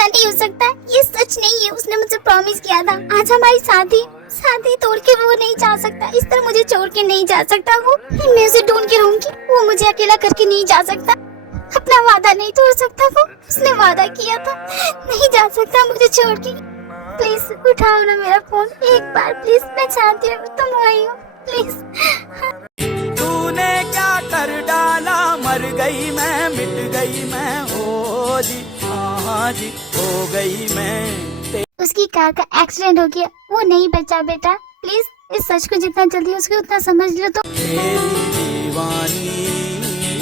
ऐसा नहीं हो सकता, ये सच नहीं है। उसने मुझे प्रॉमिस किया था आज हमारी शादी तोड़ के वो नहीं जा सकता, इस तरह मुझे छोड़ के नहीं जा सकता। वो मैं उसे ढूंढ के रहूंगी, वो मुझे अकेला करके नहीं जा सकता। अपना वादा नहीं तोड़ सकता वो, उसने वादा किया था, नहीं जा सकता मुझे छोड़ के। प्लीज उठाओ ना मेरा फोन एक बार प्लीज, मैं चाहती हूँ तुम आई हो प्लीज। तूने क्या कर डाला, मर गई मैं, मिट गई मैं, हो जी हाँ जी हो गई मैं। उसकी कार का एक्सीडेंट हो गया, वो नहीं बचा बेटा। प्लीज इस सच को जितना जल्दी उसको उतना समझ लो तो।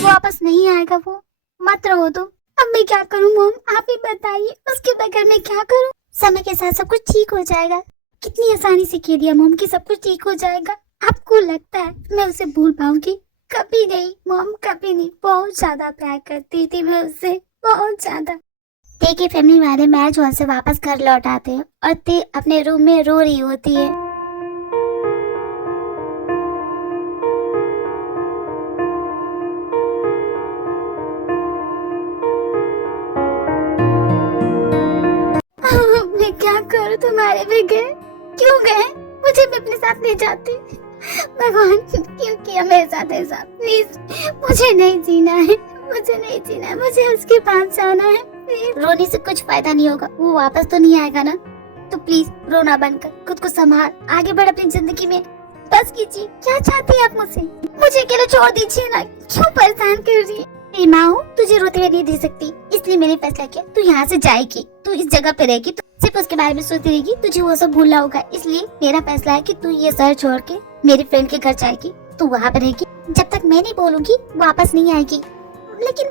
वापस नहीं आएगा वो, मत रहो तुम। अब मैं क्या करूं मॉम, आप ही बताइए, उसके बगैर मैं क्या करूं। समय के साथ सब कुछ ठीक हो जाएगा। कितनी आसानी से कह दिया मॉम कि सब कुछ ठीक हो जाएगा। आपको लगता है मैं उसे भूल पाऊंगी? कभी नहीं मॉम, कभी नहीं। बहुत ज्यादा प्यार करती थी मैं उससे, बहुत ज्यादा। देखिए फैमिली वाले मैच हॉल से वापस घर लौट आते हैं और ते अपने रूम में रो रही होती है। मैं क्या करूं तुम्हारे बगैर? क्यों गए? मुझे भी अपने साथ ले जाते। भगवान क्यों किया मेरे साथ ऐसा? प्लीज मुझे नहीं जीना है, मुझे नहीं जीना है, मुझे उसके पास जाना है। रोने से कुछ फायदा नहीं होगा, वो वापस तो नहीं आएगा ना। तो प्लीज रोना बंद कर, खुद को संभाल, आगे बढ़ अपनी जिंदगी में। बस कीजिए, क्या चाहती है आप मुझसे? मुझे अकेले छोड़ दीजिए ना, क्यों परेशान कर रही है? मेरी माँ हूँ, तुझे रोते हुए नहीं दे सकती, इसलिए मैंने फैसला किया तू यहाँ से जाएगी। तू इस जगह पे रहेगी, तो सिर्फ उसके बारे में सोचती रहेगी, तुझे वो सब भूलना होगा। इसलिए मेरा फैसला है कि तू ये शहर छोड़ के मेरे फ्रेंड के घर जाएगी, तू वहाँ पे रहेगी। जब तक मैं नहीं बोलूंगी वापस नहीं आएगी। लेकिन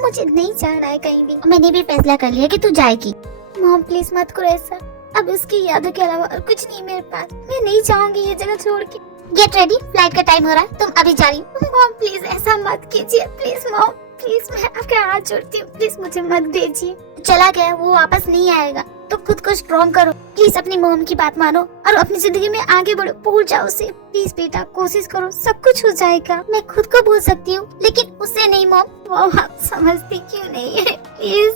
मुझे नहीं जाना है कहीं भी। मैंने भी फैसला कर लिया कि तू जाएगी। मॉम प्लीज मत करो ऐसा, अब उसकी यादों के अलावा और कुछ नहीं मेरे पास। मैं नहीं जाऊंगी ये जगह छोड़ के। गेट रेडी, फ्लाइट का टाइम हो रहा है, तुम अभी जा रही हो। मॉम प्लीज ऐसा मत कीजिए, प्लीज मॉम प्लीज, मैं आपके हाथ जोड़ती हूँ, प्लीज मुझे मत भेजिए। चला गया, वो वापस नहीं आएगा, तो खुद को स्ट्रॉन्ग करो प्लीज। अपनी मॉम की बात मानो और अपनी जिंदगी में आगे बढ़ो, भूल जाओ उसे प्लीज बेटा, कोशिश करो, सब कुछ हो जाएगा। मैं खुद को भूल सकती हूँ लेकिन उसे नहीं मॉम। वो आप समझती क्यों नहीं है? प्लीज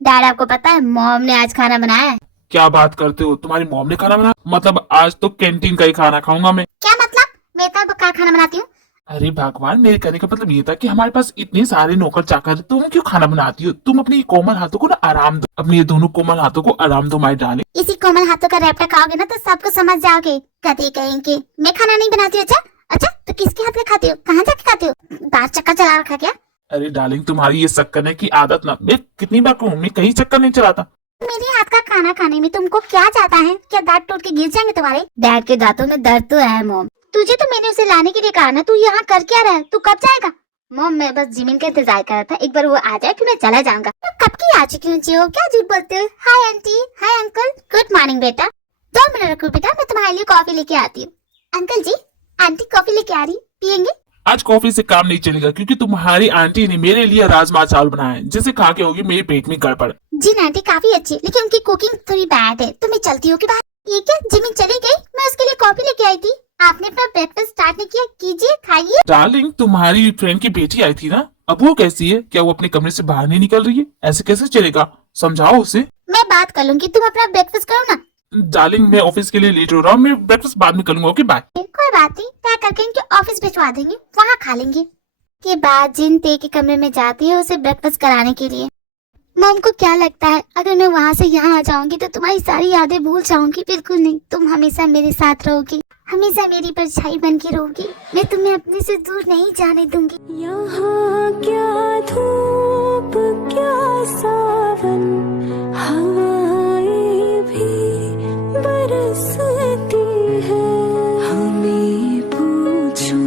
डैड, आपको पता है मॉम ने आज खाना बनाया है। क्या बात करते हो, तुम्हारी मॉम ने खाना बनाया? मतलब आज तो कैंटीन का ही खाना खाऊंगा मैं। क्या मतलब? मैं तो का खाना बनाती हूँ। अरे भगवान, मेरे कहने का मतलब ये था कि हमारे पास इतने सारे नौकर चाकर, तुम क्यों खाना बनाती हो? तुम अपने कोमल हाथों को ना आराम दो, अपने ये दोनों कोमल हाथों को आराम दो माय डार्लिंग। इसी कोमल हाथों का रैपटा खाओगे ना तो सबको समझ जाओगे। कभी कहेंगे मैं खाना नहीं बनाती हूँ। अच्छा तो किसके हाथ में खाती हो? कहाँ जाके खाती हो? बाहर चक्कर चला रखा क्या? अरे डार्लिंग, तुम्हारी ये शक करने की आदत ना, मैं कितनी बार कहूँ, मैं कहीं चक्कर नहीं चलाता। मेरे हाथ का खाना खाने में तुमको क्या जाता है? क्या दांत टूट के गिर जाएंगे तुम्हारे? डैड के दांतों में दर्द तो है मॉम। तुझे तो मैंने उसे लाने के लिए कहा ना, तू यहाँ कर क्या रहा है? तू कब जाएगा? मॉम मैं बस जिमिन का इंतजार कर रहा था, एक बार वो आ जाए फिर मैं चला जाऊंगा। तो कब की आ चुकी हूँ हो, क्या झूठ बोलते हो? Hi aunty, hi uncle, good morning बेटा। 2 मिनट रखो बेटा, मैं तुम्हारे लिए कॉफी लेके आती हूँ। अंकल जी, आंटी कॉफी लेके आ रही, पियेंगे? आज कॉफी से काम नहीं चलेगा क्योंकि तुम्हारी आंटी ने मेरे लिए राजमा चावल बनाया है, जिसे खा के होगी मेरे पेट में गड़बड़। जी आंटी काफी अच्छी, लेकिन उनकी कुकिंग थोड़ी बैड है, तो मैं चलती हूँ कि बाहर। ये क्या, जिमिन चली गई? मैं उसके लिए कॉफी लेके आई थी। आपने अपना ब्रेकफास्ट स्टार्ट नहीं किया, कीजिए खाइए। डार्लिंग, तुम्हारी फ्रेंड की बेटी आई थी ना, अब वो कैसी है? क्या वो अपने कमरे से बाहर नहीं निकल रही है? ऐसे कैसे चलेगा? समझाओ उसे। मैं बात कर लूंगी, तुम अपना ब्रेकफास्ट करो ना। डार्लिंग मैं ऑफिस के लिए लेट हो रहा हूँ, मैं ब्रेकफास्ट बाद में करूंगा। Okay bye. कोई बात नहीं, पैक करके इनके ऑफिस भिजवा देंगे, वहाँ खा लेंगे। के बाद जिन ते के कमरे में जाती है उसे ब्रेकफास्ट कराने के लिए। मॉम को क्या लगता है अगर मैं वहाँ से यहाँ आ जाऊंगी तो तुम्हारी सारी यादें भूल जाऊंगी? बिल्कुल नहीं, तुम हमेशा मेरे साथ रहोगी, हमेशा मेरी परछाई बन के रहोगी। मैं तुम्हें अपने से दूर नहीं जाने दूंगी। यहाँ क्या धूप क्या सावन, हवाएं भी बरसती है। हमें पूछो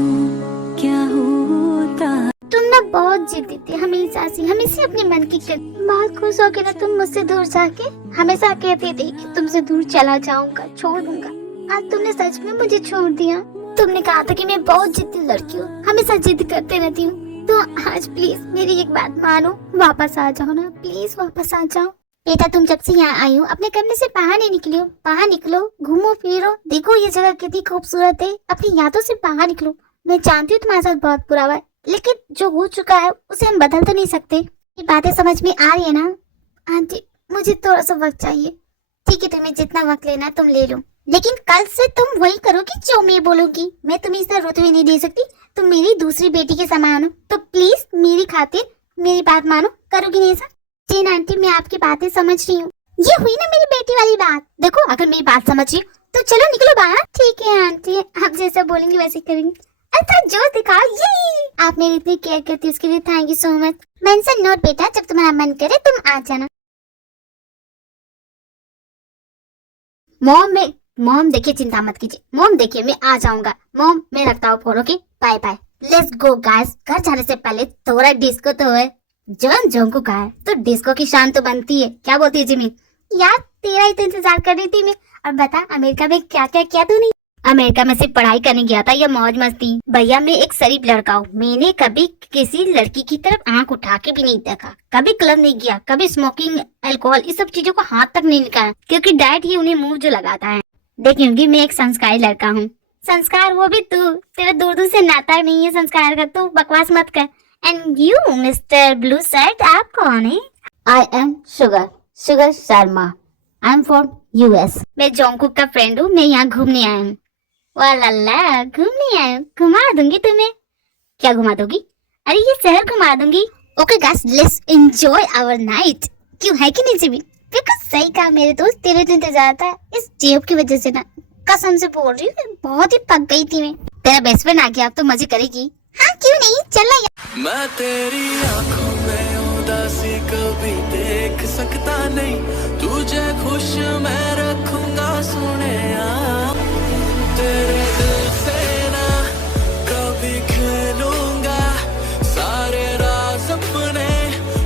क्या होता। तुम ना बहुत जिद्दी थी, हमेशा से अपने मन की कर। बहुत खुश हो के ना तुम मुझसे दूर जाके हमेशा कहते थे कि तुमसे दूर चला जाऊंगा, छोड़ दूंगा। आज तुमने सच में मुझे छोड़ दिया। तुमने कहा था कि मैं बहुत जिद्दी लड़की हूँ, हमेशा जिद करते रहती हूँ। तो आज प्लीज मेरी एक बात मानो, वापस आ जाओ ना, प्लीज वापस आ जाओ। बेटा तुम जब से यहाँ आई हो अपने कमरे से बाहर नहीं निकली हो। बाहर निकलो, घूमो फिरो, देखो ये जगह कितनी खूबसूरत है। अपनी यादों से बाहर निकलो। मैं जानती हूँ तुम्हारे साथ बहुत बुरा हुआ है, लेकिन जो हो चुका है उसे हम बदल तो नहीं सकते। ये बातें समझ में आ रही है ना आंटी? मुझे थोड़ा सा वक्त चाहिए। ठीक है, तुम्हें जितना वक्त लेना है तुम ले लो, लेकिन कल से तुम वही करोगी जो मैं बोलूंगी। मैं तुम्हें इस तरह रोते हुए नहीं दे सकती। तुम मेरी दूसरी बेटी के समान हो, तो प्लीज मेरी खातिर मेरी बात मानो। करोगी नहीं ऐसा? जी आंटी, मैं आपकी बातें समझ रही हूँ। ये हुई ना मेरी बेटी वाली बात। देखो, अगर मेरी बात समझ रही हो तो चलो निकलो बाहर। ठीक है आंटी, आप जैसा बोलेंगे वैसे करेंगे। अच्छा जोश दिखाओ, ये आप मेरी इतनी केयर करती है उसके लिए thank you so much. Mention note बेटा, जब तुम्हारा मन करे तुम आ जाना। मॉम देखिए, चिंता मत कीजिए। मॉम देखिए, मैं आ जाऊंगा। मॉम मैं रखता हूँ phone. Okay bye bye. Let's go guys. घर जाने से पहले थोड़ा डिस्को तो है। जॉन जोंकू का है तो डिस्को की शान तो बनती है। क्या बोलती है जिमी? यार तेरा ही तो इंतजार कर रही थी मैं। अब बता अमेरिका में क्या क्या किया तूने? अमेरिका में सिर्फ पढ़ाई करने गया था या मौज मस्ती? भैया मैं एक शरीफ लड़का हूँ। मैंने कभी किसी लड़की की तरफ आंख उठा के भी नहीं देखा, कभी क्लब नहीं किया, कभी स्मोकिंग, अल्कोहल, इस सब चीजों को हाथ तक नहीं निकाला, क्योंकि डाइट ही उन्हें मुंह जो लगाता है। देखूंगी मैं एक संस्कारी लड़का हूँ। संस्कार वो भी तू? तेरा दूर दूर से नाता नहीं है संस्कार का। तू बकवास मत कर। And you mister blue shirt, आप कौन है? I am sugar Sharma. I am from US. मैं जोंकुक का फ्रेंड हूँ। मैं यहाँ घूमने आया हूँ। वाला घूमने आया हूँ? घुमा दूंगी तुम्हें। क्या घुमा दोगी? अरे ये शहर घुमा दूंगी। Okay guys, let's enjoy our night. क्यों, है कि नहीं जिमी? बिल्कुल सही कहा मेरे दोस्त, तेरे तो इंतजार था। इस जेब की वजह से ना, कसम से बोल रही हूँ, बहुत ही पक गई थी मैं। तेरा बेस्ट फ्रेंड आ गया, अब तो मजे करेगी। हाँ क्यों नहीं, चल ना। मैं तेरी आंखों में उदासी कभी देख सकता नहीं, तुझे खुश मैं रखूंगा सोनिया। तेरे दिल से ना कभी खेलूंगा, सारे राज अपने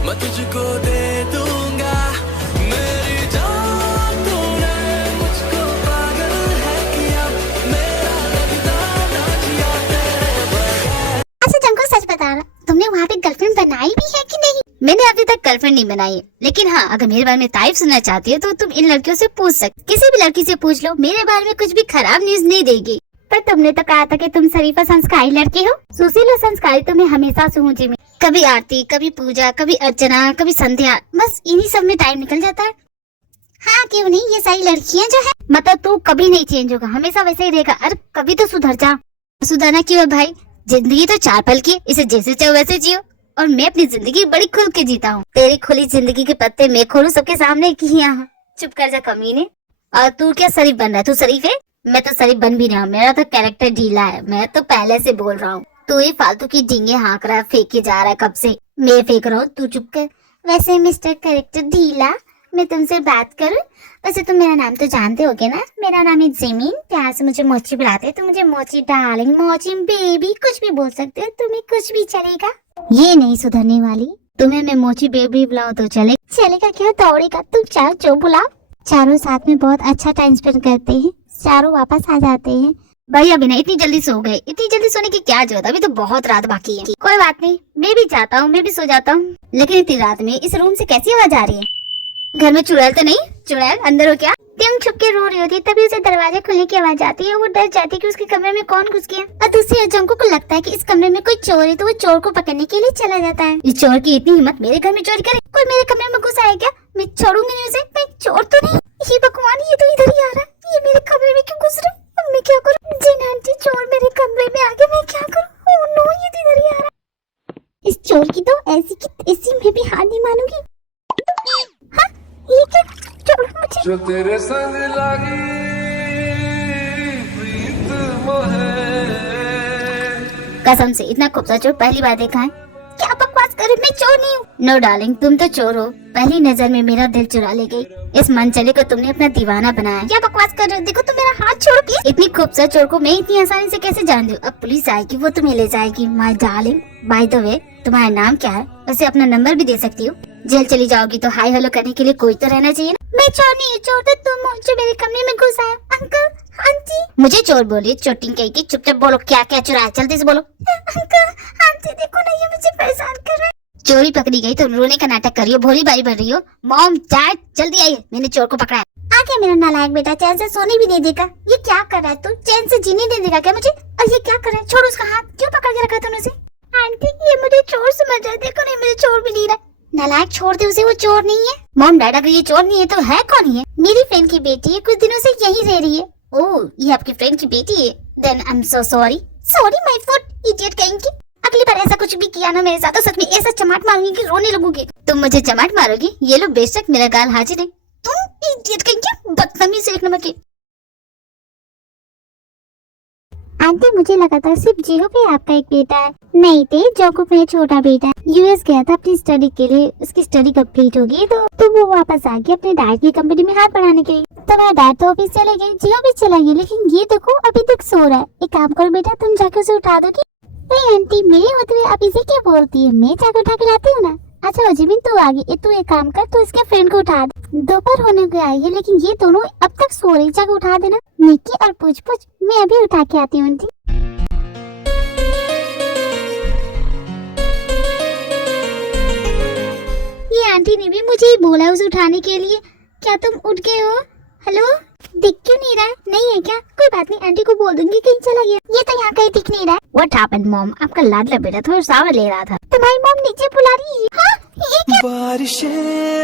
मैं तुझको दे दूंगा। मेरी जान तूने मुझको पागल है किया, मेरा लगता ना जिया तेरे बगैर। अच्छा जंको, सच बता रहा, तुमने वहाँ पे गर्लफ्रेंड बनाई भी है कि नहीं? मैंने अभी तक गर्लफ्रेंड नहीं बनाई है, लेकिन हाँ अगर मेरे बारे में तारीफ सुनना चाहती है तो तुम इन लड़कियों से पूछ सकते। किसी भी लड़की से पूछ लो, मेरे बारे में कुछ भी खराब न्यूज नहीं देगी। पर तुमने तो कहा था कि तुम शरीफ और संस्कारी लड़की हो। सुशील और संस्कारी तो मैं हमेशा से हूँ जिमी। कभी आरती, कभी पूजा, कभी अर्चना, कभी संध्या, बस इन्हीं सब में टाइम निकल जाता है। हाँ क्यों नहीं, ये सारी लड़कियाँ जो है, मतलब तू कभी नहीं चेंज होगा, हमेशा वैसे ही रहेगा। अरे कभी तो सुधर जा। सुधरना क्यों है भाई? जिंदगी तो 4 पल की, इसे जैसे चाहो वैसे जियो। और मैं अपनी जिंदगी बड़ी खुल के जीता हूँ। तेरी खुली जिंदगी के पत्ते मैं खोलूं सबके सामने कि यहाँ? चुप कर जा कमीने। और तू क्या शरीफ बन रहा है? तू शरीफ है? मैं तो शरीफ बन भी रहा हूँ, मेरा तो कैरेक्टर ढीला है। मैं तो पहले से बोल रहा हूँ। तू ही फालतू की डींगे हाँक रहा है, फेंके जा रहा है कब से। मैं फेंक रहा हूँ, तू चुप कर। वैसे मिस्टर कैरेक्टर ढीला, मैं तुमसे बात करूं? वैसे तुम मेरा नाम तो जानते होगे ना, मेरा नाम है जिमी। प्यार से मुझे मोची बुलाते हैं तो मुझे मोची डार्लिंग, मोची बेबी कुछ भी बोल सकते हो, तुम्हें कुछ भी चलेगा। ये नहीं सुधरने वाली। तुम्हें मैं मोची बेबी बुलाऊं तो चलेगा क्या? दौड़ेगा? तुम चार जो बुलाओ। चारों साथ में बहुत अच्छा टाइम स्पेंड करते हैं, चारों वापस आ जाते हैं। भैया बिना इतनी जल्दी सो गए? इतनी जल्दी सोने की क्या जरूरत, अभी तो बहुत रात बाकी है। कोई बात नहीं, मैं भी चाहता हूँ, मैं भी सो जाता हूँ। लेकिन इतनी रात में इस रूम से कैसी आवाज आ रही है? घर में चुड़ैल तो नहीं? चुड़ैल अंदर हो क्या? तुम छुप के रो रही होती तभी उसे दरवाजे खुलने की आवाज आती है। वो डर जाती है कि उसके कमरे में कौन घुस गया। और दूसरी जंको को लगता है कि इस कमरे में कोई चोर है, तो वो चोर को पकड़ने के लिए चला जाता है। इस चोर की इतनी हिम्मत मेरे घर में चोरी करे? कोई मेरे कमरे में घुस आया क्या? मैं छोड़ूंगी नहीं उसे। मैं चोर तो नहीं। ये भगवान, ये तो इधर ही आ रहा है। ये मेरे कमरे में क्यों घुस रहा है? अब मैं क्या करूँ? जिन आंटी, चोर मेरे कमरे में आ गया, मैं क्या करूँ? ओह नो, ये तो इधर ही आ रहा है। इस चोर की तो ऐसी की ऐसी मैं भी हार नहीं मानूंगी। हाँ, ये क्या चोर मुझे? जो तेरे संग लागी प्रीत मोहे। कसम से इतना खूबसूरत चोर पहली बार देखा है। क्या बकवास कर रही? मैं चोर नहीं हूँ। नो डार्लिंग, तुम तो चोर हो। पहली नजर में मेरा दिल चुरा ले गई। इस मनचले को तुमने अपना दीवाना बनाया। क्या बकवास कर रहे हो? देखो तुम मेरा हाथ छोड़ो प्लीज। इतनी खूबसूरत चोर को मैं इतनी आसानी से कैसे जान दूं? अब पुलिस आएगी, वो तुम्हें ले जाएगी। My darling, by the way तुम्हारा नाम क्या है? वैसे अपना नंबर भी दे सकती हो। जेल चली जाओगी तो हाई हेलो करने के लिए कोई तो रहना चाहिए ना। मैं चोर नहीं हूँ, चोर तो तुम हो जो मेरे कमरे में घुस आया। Uncle, aunty. मुझे चोर बोलिए, चोटिंग कहीं की। चुपचाप बोलो, क्या क्या चुराया? जल्दी से बोलो। अंकल, आंटी देखो ना, ये मुझे परेशान कर रहा है। चोरी पकड़ी गई तो रोने का नाटक करियो, भोली बारी भर रही हो। मॉम, डैड जल्दी आइए, मैंने चोर को पकड़ा है। आगे मेरा नालायक बेटा चैन से सोने भी नहीं देगा। ये क्या कर रहा है तू? चैन से जीने नहीं देगा क्या मुझे? और ये क्या कर रहा है? छोड़ उसका हाथ। क्यों पकड़ के रखा तूने उसे? आंटी ये मुझे चोर समझ रहा है, देखो नहीं मुझे चोर भी नहीं रहा। नालायक, छोड़ दे उसे, वो चोर नहीं है। मॉम डैड अगर ये चोर नहीं है तो है कौन है? मेरी फ्रेंड की बेटी है, कुछ दिनों से यहीं रह रही है। ओह, ये आपकी फ्रेंड की बेटी है? Then I am so sorry. Sorry my fault, idiot कहेंगे। अगली बार ऐसा कुछ भी किया ना मेरे साथ तो सच में ऐसा चमाट मारूंगी कि रोने लगोगे। तुम मुझे चमाट मारोगी? ये लो बेशक मेरा गाल हाजिर है। तुम इडियट कहेंगे, बदतमीज एक नंबर की। आंटी मुझे लगा था सिर्फ जियो पे आपका एक बेटा है। नहीं थे, जोकुक मेरा छोटा बेटा है। यूएस गया था अपनी स्टडी के लिए, उसकी स्टडी कंप्लीट हो गई तो वो वापस आ गया अपने डैड की कंपनी में हाथ बढ़ाने के लिए। तो मेरा डैड तो ऑफिस चले गए, जियो भी चला गया, लेकिन ये देखो अभी तक सो रहा है। एक काम करो बेटा, तुम जाके उसे उठा दोगी? नहीं आंटी, मेरे होते हुए आप इसे क्या बोलती है? मैं जाकर उठा के लाती हूँ ना। अच्छा जिमिन तू आ गई, तू एक काम कर, तो इसके फ्रेंड को उठा दे। दोपहर होने को आई है लेकिन ये दोनों अब तक सो रही, जाकर उठा देना। निक्की और पूछ पूछ, मैं अभी उठा के आती हूँ आंटी। ये आंटी ने भी मुझे ही बोला उसे उठाने के लिए। क्या तुम उठ गए हो? हेलो, दिख क्यों नहीं रहा? नहीं है क्या? कोई बात नहीं, आंटी को बोल दूंगी कहीं चला गया। ये तो यहाँ कहीं दिख नहीं रहा है। What happened, mom? आपका लाडला बेटा थोड़ा सावर ले रहा था। तुम्हारी मॉम नीचे बुला रही है। हाँ, ये क्या? बारिशें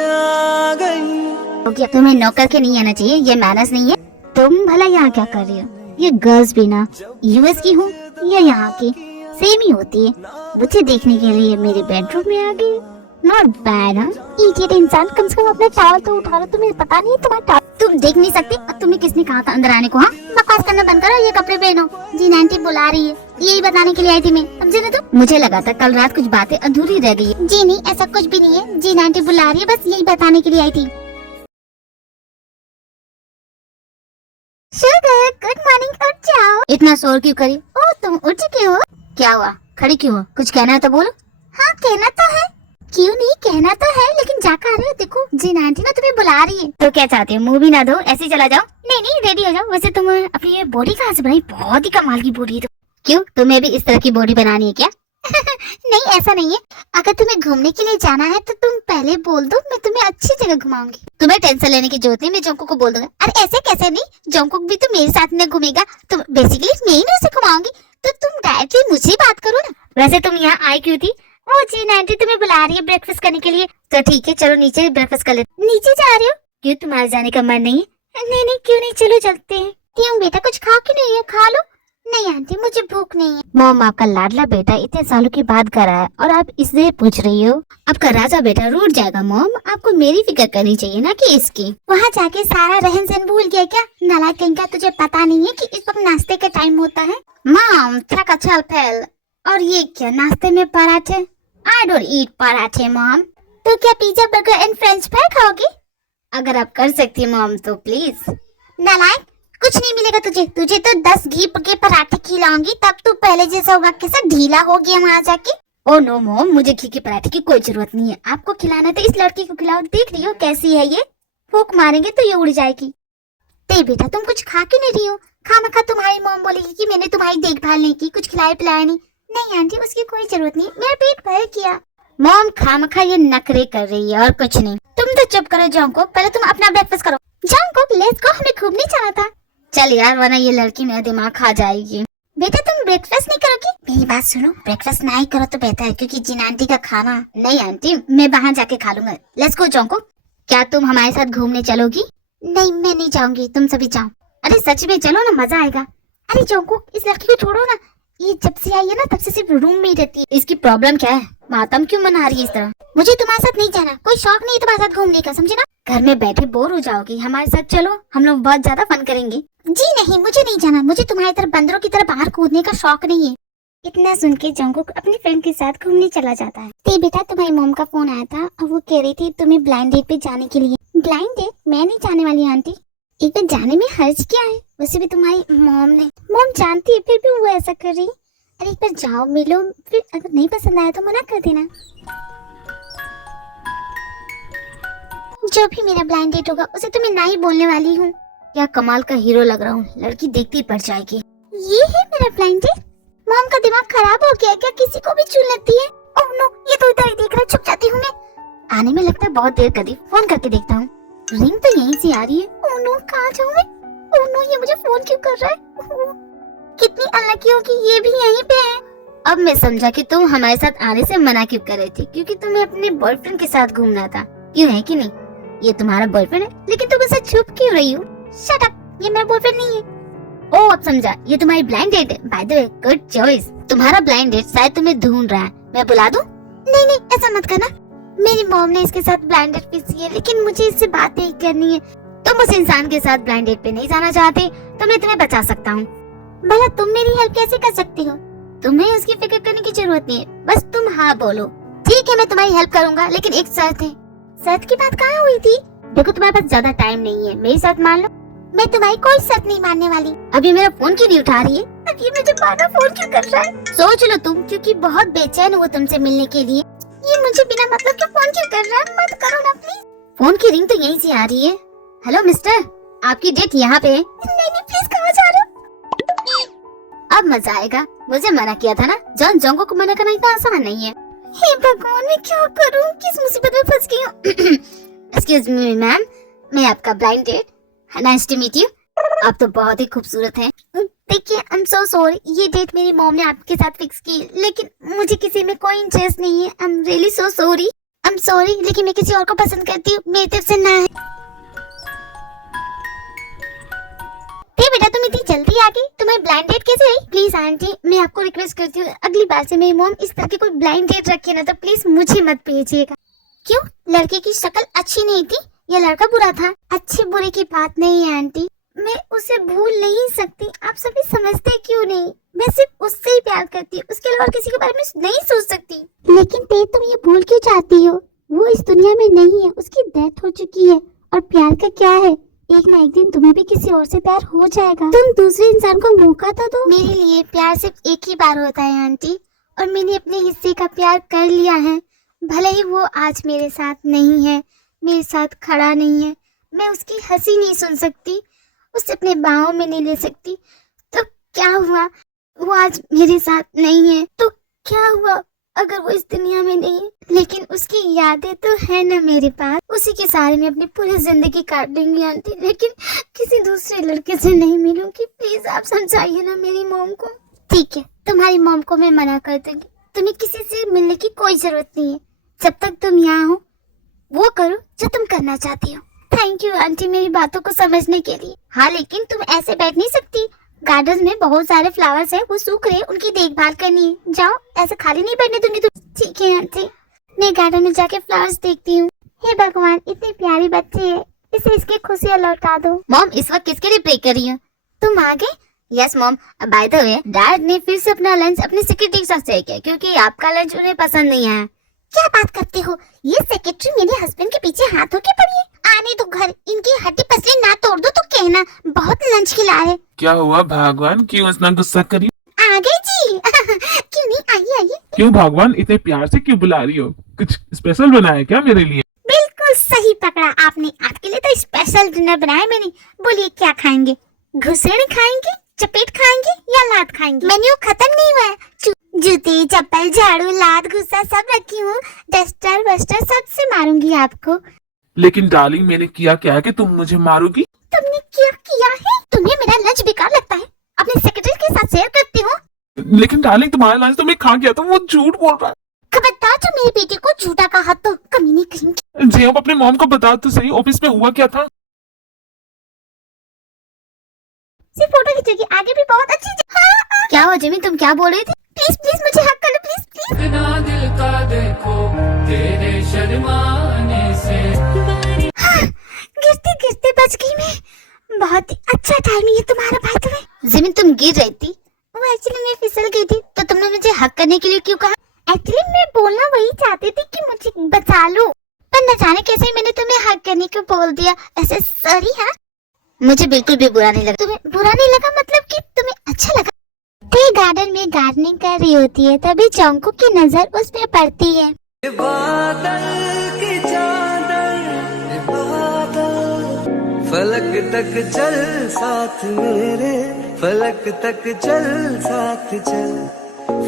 आ गई। तो क्या तुम्हें नौकर के नहीं आना चाहिए? ये मैनर्स नहीं है। तुम भला यहाँ क्या कर रही हो? ये गर्ल्स भी ना यूएस की हूँ या यहाँ की सेम ही होती है। मुझे देखने के लिए मेरे बेडरूम में आ गई। Not bad. हाँ, इडियट इंसान, कम से कम अपना टॉवल तो उठा लो। तुम्हें पता नहीं तुम्हारा टॉवल तुम देख नहीं सकते? अब तुम्हें किसने कहा था अंदर आने को? हाँ, बकवास करना बंद करो, ये कपड़े पहनो। जी आंटी बुला रही है, यही बताने के लिए आई थी मैं। अब जी तो मुझे लगा था कल रात कुछ बातें अधूरी रह गई है। जी नहीं, ऐसा कुछ भी नहीं है। जी आंटी बुला रही है, बस यही बताने के लिए आई थी। शुगर, गुड मॉर्निंग, उठ जाओ। इतना शोर क्यों करी? ओह, तुम उठ चुके हो? क्या हुआ, खड़ी क्यों हो? कुछ कहना है तो बोलो। हाँ, कहना तो है। क्यों नहीं, कहना तो है, लेकिन जाकर रहे हो। देखो जिन आंटी ना तुम्हें बुला रही है। तो क्या चाहती हो, मुंह भी ना दो, ऐसे ही चला जाओ? नहीं नहीं, रेडी हो जाओ। वैसे तुम अपनी ये बॉडी कहाँ से बनाई? बहुत ही कमाल की बॉडी है। तो क्यों, तुम्हें भी इस तरह की बॉडी बनानी है क्या? नहीं, ऐसा नहीं है। अगर तुम्हें घूमने के लिए जाना है तो तुम पहले बोल दो, मैं तुम्हें अच्छी जगह घुमाऊंगी। तुम्हें टेंशन लेने की जरूरत नहीं, मैं जोंकुक को बोल दूंगा। अरे ऐसे कैसे नहीं, जोंकुक भी तो मेरे साथ में घूमेगा, तो बेसिकली मैं ही उसे घुमाऊंगी। तो तुम डायरेक्टली मुझे बात करो ना। वैसे तुम यहाँ आई क्यों थी? ओ जी आंटी तुम्हें बुला रही है ब्रेकफास्ट करने के लिए। तो ठीक है, चलो नीचे ब्रेकफास्ट कर लेते। नीचे जा रहे हो? क्यों, तुम्हारे जाने का मन नहीं है? नहीं नहीं, क्यों नहीं, चलो चलते हैं। क्यों बेटा, कुछ खा क्यों नहीं है? खा लो। नहीं आंटी, मुझे भूख नहीं है। मॉम, आपका लाडला बेटा इतने सालों के बाद कर रहा है और आप इससे पूछ रही हो? आपका राजा बेटा रूठ जाएगा। मॉम, आपको मेरी फिक्र करनी चाहिए ना कि इसकी। वहाँ जाके सारा रहन सहन भूल गया क्या? नालायक कहीं का, तुझे पता नहीं है कि इस वक्त नाश्ते का टाइम होता है? मॉम, थका छल फैल। और ये क्या, नाश्ते में पराठे? I don't eat पराठे मॉम। तो क्या pizza, burger and French fry खाओगी? अगर आप कर सकती है मॉम तो प्लीज। नालायक, कुछ नहीं मिलेगा तुझे। तुझे तो 10 घी के पराठे खिलाऊंगी, तब तू पहले जैसा होगा, कैसा ढीला हो गया वहाँ जाके। ओ नो मॉम, मुझे घी के पराठे की कोई जरूरत नहीं है। आपको खिलाना तो इस लड़की को खिलाओ। देख रही हो कैसी है ये, फूंक मारेंगे तो ये उड़ जाएगी। ते बेटा, तुम कुछ खा क्यों नहीं रही हो? खामखा तुम्हारी मॉम बोलेगी कि मैंने तुम्हारी देखभाल नहीं की, कुछ खिलाया पिलाया नहीं। नहीं आंटी, उसकी कोई जरूरत नहीं, मेरा पेट भर गया। मॉम खामखा ये नखरे कर रही है और कुछ नहीं। तुम तो चुप करो जोंकुक, पहले तुम अपना ब्रेकफास्ट करो। जोंकुक, लेट्स गो, हमें घूमने जाना था। चल यार, वरना ये लड़की मेरा दिमाग खा जाएगी। बेटा तुम ब्रेकफास्ट नहीं करोगी? मेरी बात सुनो, ब्रेकफास्ट नहीं करो तो बेहतर है, क्योंकि जिन आंटी का खाना। नहीं आंटी, मैं बाहर जाके खा लूंगा। Let's go Jungkook. क्या तुम हमारे साथ घूमने चलोगी? नहीं, मैं नहीं जाऊंगी, तुम सभी जाओ। अरे सच में चलो ना, मजा आएगा। अरे जोंकुक, इस लड़की को छोड़ो ना, ये जब से आई है ना तब से सिर्फ रूम में ही रहती है। इसकी प्रॉब्लम क्या है? मातम क्यों मना रही है इस तरह? मुझे तुम्हारे साथ नहीं जाना, कोई शौक नहीं है तुम्हारे साथ घूमने का, समझे ना? घर में बैठे बोर हो जाओगी, हमारे साथ चलो, हम लोग बहुत ज्यादा फन करेंगे। जी नहीं, मुझे नहीं जाना। मुझे तुम्हारी तरह बंदरों की तरह बाहर कूदने का शौक नहीं है। इतना सुन के जोंकुक अपनी फ्रेंड के साथ घूमने चला जाता है। ते बेटा, तुम्हारी मॉम का फोन आया था और वो कह रही थी तुम्हें ब्लाइंड डेट पे जाने के लिए। Blind date? मैं नहीं जाने वाली आंटी। एक बार जाने में हर्ज क्या है? वैसे भी तुम्हारी मॉम जानती है, फिर भी वो ऐसा कर रही। अरे एक बार जाओ, मिलो, फिर अगर नहीं पसंद आया तो मना कर देना। जो भी मेरा ब्लाइंड डेट होगा उसे तो मैं ना ही बोलने वाली हूँ। क्या कमाल का हीरो लग रहा हूँ, लड़की देखती पड़ जाएगी। ये है मेरा ब्लाइंड डेट? मॉम का दिमाग खराब हो गया है क्या? किसी को भी चुन लेती है। ओह नो, ये तो इधर ही देख रहा है। छुप जाती हूँ मैं। आने में लगता है बहुत देर कर दी, फोन करके देखता हूँ। रिंग तो यहीं से आ रही है। ओह नो, कहाँ जाऊँ मैं? ओह नो, ये मुझे फोन क्यों कर रहा है? कितनी अनलकी हो कि ये भी यहीं पे है। अब मैं समझा कि तुम हमारे साथ आने से मना क्यों कर रही थी, क्योंकि तुम्हें अपने बॉयफ्रेंड के साथ घूमना था। क्यों है कि नहीं? ये तुम्हारा बॉयफ्रेंड है, लेकिन तुम उसे छुप क्यों रही हो? शट अप, ये मेरा बॉयफ्रेंड नहीं है। ओह अब समझा, ये तुम्हारी ब्लाइंड डेट है। By the way, good choice. तुम्हारा ब्लाइंड डेट शायद तुम्हें ढूंढ रहा है, मैं बुला दूं? नहीं नहीं, ऐसा मत करना। मेरी मॉम ने इसके साथ ब्लाइंड डेट फिक्स की है, लेकिन मुझे इससे बात नहीं करनी है। तुम उस इंसान के साथ ब्लाइंड डेट पे नहीं जाना चाहते तो मैं तुम्हें बचा सकता हूँ। भला तुम मेरी हेल्प कैसे कर सकती हो? तुम्हें उसकी फिक्र करने की जरूरत नहीं है, बस तुम हाँ बोलो। ठीक है, मैं तुम्हारी हेल्प करूंगा, लेकिन एक शर्त है। शर्त की बात कहाँ हुई थी? देखो तुम्हारे पास ज्यादा टाइम नहीं है, मेरी शर्त मान लो। मैं तुम्हारी कोई शर्त नहीं मानने वाली। अभी मेरा फोन क्यों नहीं उठा रही है? अभी मुझे बार फोन क्यों कर रहा है? सोच लो तुम, क्योंकि बहुत बेचैन हूँ तुमसे मिलने के लिए। ये मुझे बिना मतलब के फोन क्यों कर रहा है? मत करो ना प्लीज। फोन की रिंग तो यहीं से आ रही है। हेलो मिस्टर, आपकी डेट यहाँ पे है। नहीं नहीं प्लीज, कहाँ जा रहे हो? अब मजा आएगा। मुझे मना किया था ना, जॉन जोंगो को मना करना इतना आसान नहीं है। हे भगवान, मैं क्या करूं? किस मुसीबत में फंस गई हूँ। एक्सक्यूज मी मैम, मैं आपका blind date. Nice to meet you. आप तो बहुत ही खूबसूरत हैं। देखिए, आई एम सो सॉरी, ये डेट मेरी मॉम ने आपके साथ फिक्स की, लेकिन मुझे किसी में कोई इंटरेस्ट नहीं है। I am really so sorry. I am sorry, लेकिन मैं किसी और को पसंद करती हूँ, मेरी तरफ से ना है। बेटा तुम इतनी जल्दी आ गई, तुम्हें ब्लाइंड डेट कैसे आई? प्लीज आंटी, मैं आपको रिक्वेस्ट करती हूँ, अगली बार से मेरी मॉम इस तरह की कोई ब्लाइंड डेट रखे ना तो प्लीज मुझे मत भेजिएगा। क्यों? लड़के की शक्ल अच्छी नहीं थी या लड़का बुरा था? अच्छे बुरे की बात नहीं है आंटी, मैं उसे भूल नहीं सकती। आप सभी समझते क्यों नहीं? मैं सिर्फ उससे ही प्यार करती हूँ, उसके अलावा किसी के बारे में नहीं सोच सकती। लेकिन ते तुम ये भूल क्यों चाहती हो? वो इस दुनिया में नहीं है, उसकी डेथ हो चुकी है। और प्यार का क्या है, एक ना एक दिन तुम्हें भी किसी और से प्यार हो जाएगा। तुम दूसरे इंसान को मौका तो दो। मेरे लिए प्यार सिर्फ एक ही बार होता है आंटी, और मैंने अपने हिस्से का प्यार कर लिया है। भले ही वो आज मेरे साथ नहीं है, मेरे साथ खड़ा नहीं है, मैं उसकी हंसी नहीं सुन सकती, उसे अपने बाहों में नहीं ले सकती, तो क्या हुआ? वो आज मेरे साथ नहीं है तो क्या हुआ अगर वो इस दुनिया में नहीं है? लेकिन उसकी यादें तो है ना मेरे पास, उसी के सहारे में अपनी पूरी जिंदगी काट देंगी आंटी, लेकिन किसी दूसरे लड़के से नहीं मिलूंगी। प्लीज आप समझाइए ना मेरी मॉम को। ठीक है, तुम्हारी मॉम को मैं मना कर दूंगी, तुम्हें किसी से मिलने की कोई जरूरत नहीं है। जब तक तुम यहाँ हो वो करो जो तुम करना चाहती हो। थैंक यू आंटी मेरी बातों को समझने के लिए। हाँ लेकिन तुम ऐसे बैठ नहीं सकती, गार्डन में बहुत सारे फ्लावर्स हैं, वो सूख रहे, उनकी देखभाल करनी है। जाओ, ऐसे खाली नहीं बैठने दूंगी तुम। ठीक है आंटी, मैं गार्डन में जाके फ्लावर्स देखती हूँ। हे भगवान, इतनी प्यारी बच्ची है, इसे इसकी खुशियाँ लौटा दो। मॉम इस वक्त किसके लिए प्रे कर रही हो? तुम आ गए? Yes mom, by the way dad ने फिर से अपना लंच अपनी सेक्रेटरी के साथ शेयर किया, क्योंकि आपका लंच उन्हें पसंद नहीं आया। क्या बात करते हो? ये सेक्रेटरी मेरे हस्बैंड के पीछे हाथ होके पड़ी है। आने दो घर, इनकी हड्डी पसली ना तोड़ दो तो कहना, बहुत लंच खिला है। क्या हुआ भगवान, क्यों इतना गुस्सा करी? आ गए जी। क्यों नहीं, आइए आइए। क्यों भगवान, इतने प्यार से क्यों बुला रही हो? कुछ स्पेशल बनाया क्या मेरे लिए? बिल्कुल सही पकड़ा आपने, आपके लिए तो स्पेशल डिनर बनाया मैंने। बोलिए क्या खाएंगे? घुसेड़ खाएंगे, चपेट खाएंगे या लात खाएंगे? मेन्यू खत्म नहीं हुआ है। जूते, चप्पल, झाड़ू, लात, गुस्सा सब रखी हूँ, डस्टर वस्टर सबसे मारूंगी आपको। लेकिन डार्लिंग, मैंने किया क्या है कि तुम मुझे मारोगी? तुमने क्या किया है? तुम्हें मेरा लंच बेकार लगता है, अपने सेक्रेटरी के साथ शेयर करती हूँ। लेकिन डार्लिंग, तुम्हारा लंच तो मैं खा गया था, वो झूठ बोल रहा है। खबरदार जो मेरे बेटे को झूठा कहा तो कमीनी कहीं। जी अब अपने मॉम को बताओ तो सही, ऑफिस में हुआ क्या था? सिर्फ फोटो खींचोगी, आगे भी बहुत अच्छी क्या हुआ जिमी, तुम क्या बोल रहे थे? प्लीज प्लीज मुझे हक कर लो, प्लीज प्लीज। बिना दिल का देखो तेरे शर्माने से। गिरते गिरते बच गई मैं। बहुत ही अच्छा टाइमिंग है तुम्हारा भाई। तुम्हें जिमी, तुम गिर रही थी। वो एक्चुअली मैं फिसल गई थी, तो तुमने मुझे हक करने के लिए क्यों कहा? एक्चुअली मैं बोलना वही चाहती थी कि मुझे बचा लो, पर न जाने कैसे मैंने तुम्हें हक करने को बोल दिया। ऐसे सॉरी। हाँ मुझे बिल्कुल भी बुरा नहीं लगा। तुम्हें बुरा नहीं लगा मतलब कि तुम्हें अच्छा लगा? ते गार्डन में गार्डनिंग कर रही होती है, तभी चौंकू की नजर उस पे पड़ती है। बादल की चादर, बादल फलक तक चल साथ मेरे, फलक तक चल साथ चल,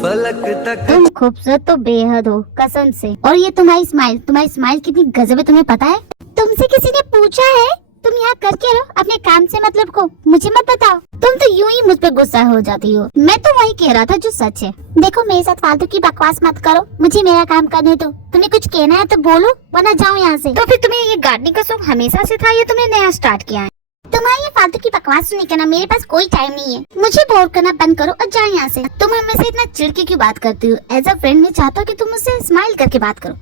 फलक तक। तुम खूबसूरत तो बेहद हो कसम से। और ये तुम्हारी स्माइल कितनी गजब है, तुम्हें पता है? तुमसे किसी ने पूछा है तुम यहाँ करके रहो, अपने काम से मतलब को मुझे मत बताओ। तुम तो यूं ही मुझ पे गुस्सा हो जाती हो। मैं तो वही कह रहा था जो सच है। देखो मेरे साथ फालतू की बकवास मत करो, मुझे मेरा काम करने दो। तुम्हें कुछ कहना है तो बोलो, वरना जाओ यहाँ से। तो फिर तुम्हें ये गार्डनिंग का शौक हमेशा से था या तुमने नया स्टार्ट किया है? तुम्हारी ये फालतू की बकवास नहीं करना, मेरे पास कोई टाइम नहीं है। मुझे बोर करना बंद करो और जाओ यहाँ से। तुम हमसे इतना चिढ़ के क्यों बात करती हो? एज अ फ्रेंड मैं चाहता हूँ कि तुम मुझसे स्माइल करके बात करो।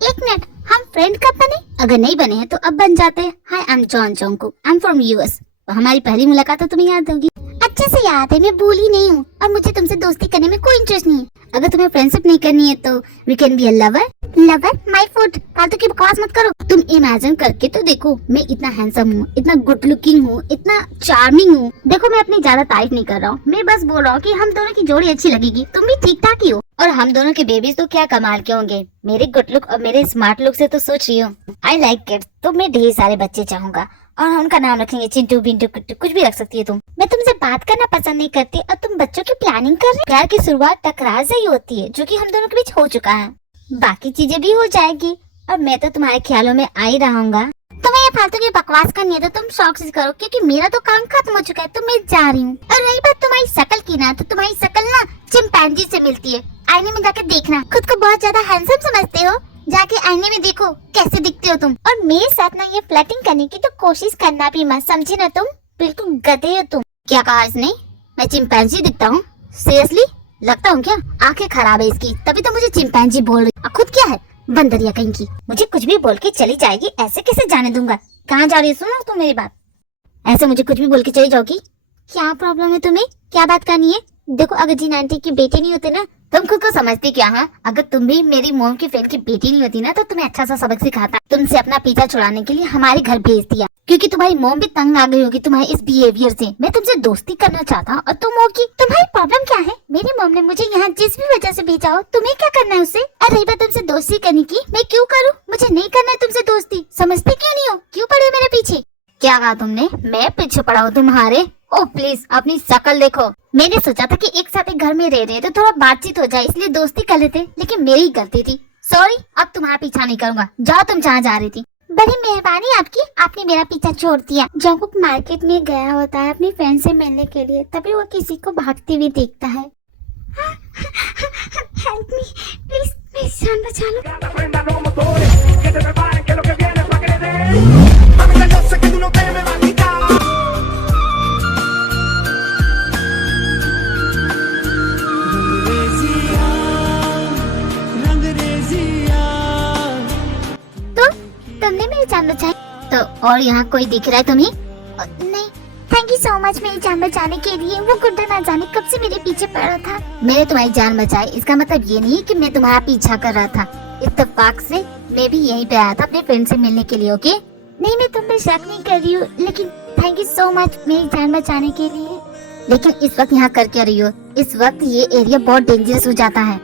एक मिनट, हम फ्रेंड कब बने? अगर नहीं बने हैं तो अब बन जाते हैं। Hi, I am John Jungkook, I am from US. हमारी पहली मुलाकात तो तुम्हें याद होगी। अच्छे से याद है, मैं भूली नहीं हूँ और मुझे तुमसे दोस्ती करने में कोई इंटरेस्ट नहीं है। अगर तुम्हें फ्रेंडशिप नहीं करनी है तो we can be a lover. Lover my foot, फालतू की बकवास मत करो। तुम इमेजिन करके तो देखो, मैं इतना हैंडसम हूँ, इतना गुड लुकिंग हूँ, इतना चार्मिंग हूँ। देखो मैं अपनी ज्यादा तारीफ नहीं कर रहा हूँ, मैं बस बोल रहा हूँ कि हम दोनों की जोड़ी अच्छी लगेगी। तुम भी ठीक ठाक ही हो और हम दोनों के बेबीज तो क्या कमाल के होंगे। मेरे गुड लुक और मेरे स्मार्ट लुक से तो सोच रही हूँ। आई लाइक किड्स, तो मैं ढेर सारे बच्चे चाहूंगा और उनका नाम रखेंगे चिंटू, बिंटू, कुट्टू, कुछ भी रख सकती है तुम। मैं तुमसे बात करना पसंद नहीं करती और तुम बच्चों की प्लानिंग कर रहे हो। प्यार की शुरुआत टकरार से ही होती है, जो कि हम दोनों के बीच हो चुका है। बाकी चीजें भी हो जाएगी और मैं तो तुम्हारे ख्यालों में आ ही रहूंगा। तुम्हें ये फालतू की बकवास करनी है तो तुम शौक से करो, क्योंकि मेरा तो काम खत्म हो चुका है, तो मैं जा रही हूँ। और रही बात तुम्हारी शकल की ना, तो तुम्हारी शकल ना चिंपैंजी से मिलती है। आईने में जाके देखना, खुद को बहुत ज्यादा हैंडसम समझते हो, जाके आईने में देखो कैसे दिखते हो तुम। और मेरे साथ ना ये फ्लर्टिंग करने की तो कोशिश करना भी मत, समझी ना तुम? बिल्कुल गधे हो तुम। क्या कहा इसने? मैं चिंपैंजी दिखता हूँ? सीरियसली लगता हूँ क्या? आंखें खराब है इसकी, तभी तो मुझे चिंपैंजी बोल रही। और खुद क्या है, बंदरिया कहीं की। मुझे कुछ भी बोल के चली जाएगी, ऐसे कैसे जाने दूंगा? कहाँ जा रही है? सुनो तुम मेरी बात, ऐसे मुझे कुछ भी बोल के चली जाओगी? क्या प्रॉब्लम है तुम्हें? क्या बात करनी है? देखो अगर जीन आंटी की बेटे नहीं होते ना, तुम खुद को समझती क्या? हाँ, अगर तुम भी मेरी मोम की फ्रेंड की बेटी नहीं होती ना, तो तुम्हें अच्छा सा सबक सिखाता। तुमसे अपना पीछा छुड़ाने के लिए हमारे घर भेज दिया, क्योंकि तुम्हारी मोम भी तंग आ गई होगी तुम्हारे इस बिहेवियर से। मैं तुमसे दोस्ती करना चाहता और तुम हो कि तुम्हारी प्रॉब्लम क्या है? मेरी मोम ने मुझे यहाँ जिस भी वजह से भेजा हो, तुम्हें क्या करना है उससे? अरे रही बात तुमसे दोस्ती करने की, मैं क्यों करूँ? मुझे नहीं करना है तुमसे दोस्ती। समझते क्यों नहीं हो? क्यों पड़े मेरे पीछे? क्या कहा तुमने? मैं पीछे पड़ा हूँ तुम्हारे? ओह प्लीज अपनी शक्ल देखो। मैंने सोचा था कि एक साथ एक घर में रह रहे तो थोड़ा बातचीत हो जाए, इसलिए दोस्ती कर लेते, लेकिन मेरी गलती थी। सॉरी, अब तुम्हारा पीछा नहीं करूंगा। जाओ तुम जहाँ जा रही थी। बड़ी मेहरबानी आपकी, आपने मेरा पीछा छोड़ दिया। जोंगकुक मार्केट में गया होता है अपनी फ्रेंड से मिलने के लिए, तभी वो किसी को भागते हुए देखता है। हेल्प मी प्लीज, मेरी जान बचा लो। तुमने मेरी जान बचाई तो, और यहाँ कोई दिख रहा है तुम्हें? नहीं, थैंक यू सो मच मेरी जान बचाने के लिए। वो गुड्डा ना जाने कब से मेरे पीछे पड़ा था। मैंने तुम्हारी जान बचाई, इसका मतलब ये नहीं कि मैं तुम्हारा पीछा कर रहा था। इत्तेफाक से मैं भी यहीं पे आया था अपने फ्रेंड से मिलने के लिए। ओके नहीं, मैं तुम पे शक नहीं कर रही हूँ, लेकिन थैंक यू सो मच मेरी जान बचाने के लिए। लेकिन इस वक्त यहाँ कर क्या रही हो? इस वक्त ये एरिया बहुत डेंजरस हो जाता है।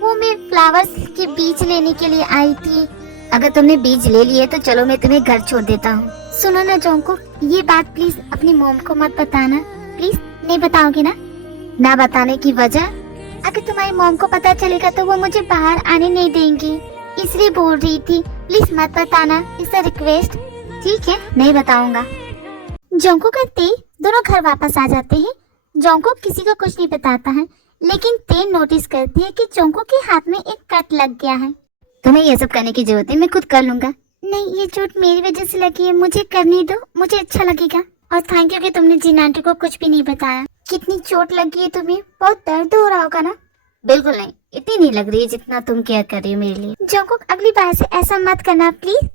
वो मैं फ्लावर्स के बीज लेने के लिए आई थी। अगर तुमने बीज ले लिए तो चलो मैं तुम्हें घर छोड़ देता हूँ। सुनो ना जोंगकुक, ये बात प्लीज अपनी मॉम को मत बताना, प्लीज। नहीं बताओगे ना? ना बताने की वजह, अगर तुम्हारी मॉम को पता चलेगा तो वो मुझे बाहर आने नहीं देंगी, इसलिए बोल रही थी। प्लीज मत बताना, इट्स अ रिक्वेस्ट। ठीक है, नहीं बताऊंगा। जोंगकुक और ते दोनों घर वापस आ जाते हैं। जोंगकुक किसी को कुछ नहीं बताता है, लेकिन ते नोटिस करती है कि जोंगकुक के हाथ में एक कट लग गया है। तुम्हें ये सब करने की जरूरत है, मैं खुद कर लूंगा। नहीं, ये चोट मेरी वजह से लगी है, मुझे करने दो, मुझे अच्छा लगेगा। और थैंक यू कि तुमने जीन आंटी को कुछ भी नहीं बताया। कितनी चोट लगी है तुम्हें? बहुत दर्द हो रहा होगा ना? बिल्कुल नहीं, इतनी नहीं लग रही है जितना तुम केयर कर रही हो मेरे लिए। जोंगकुक अगली बार से ऐसा मत करना प्लीज।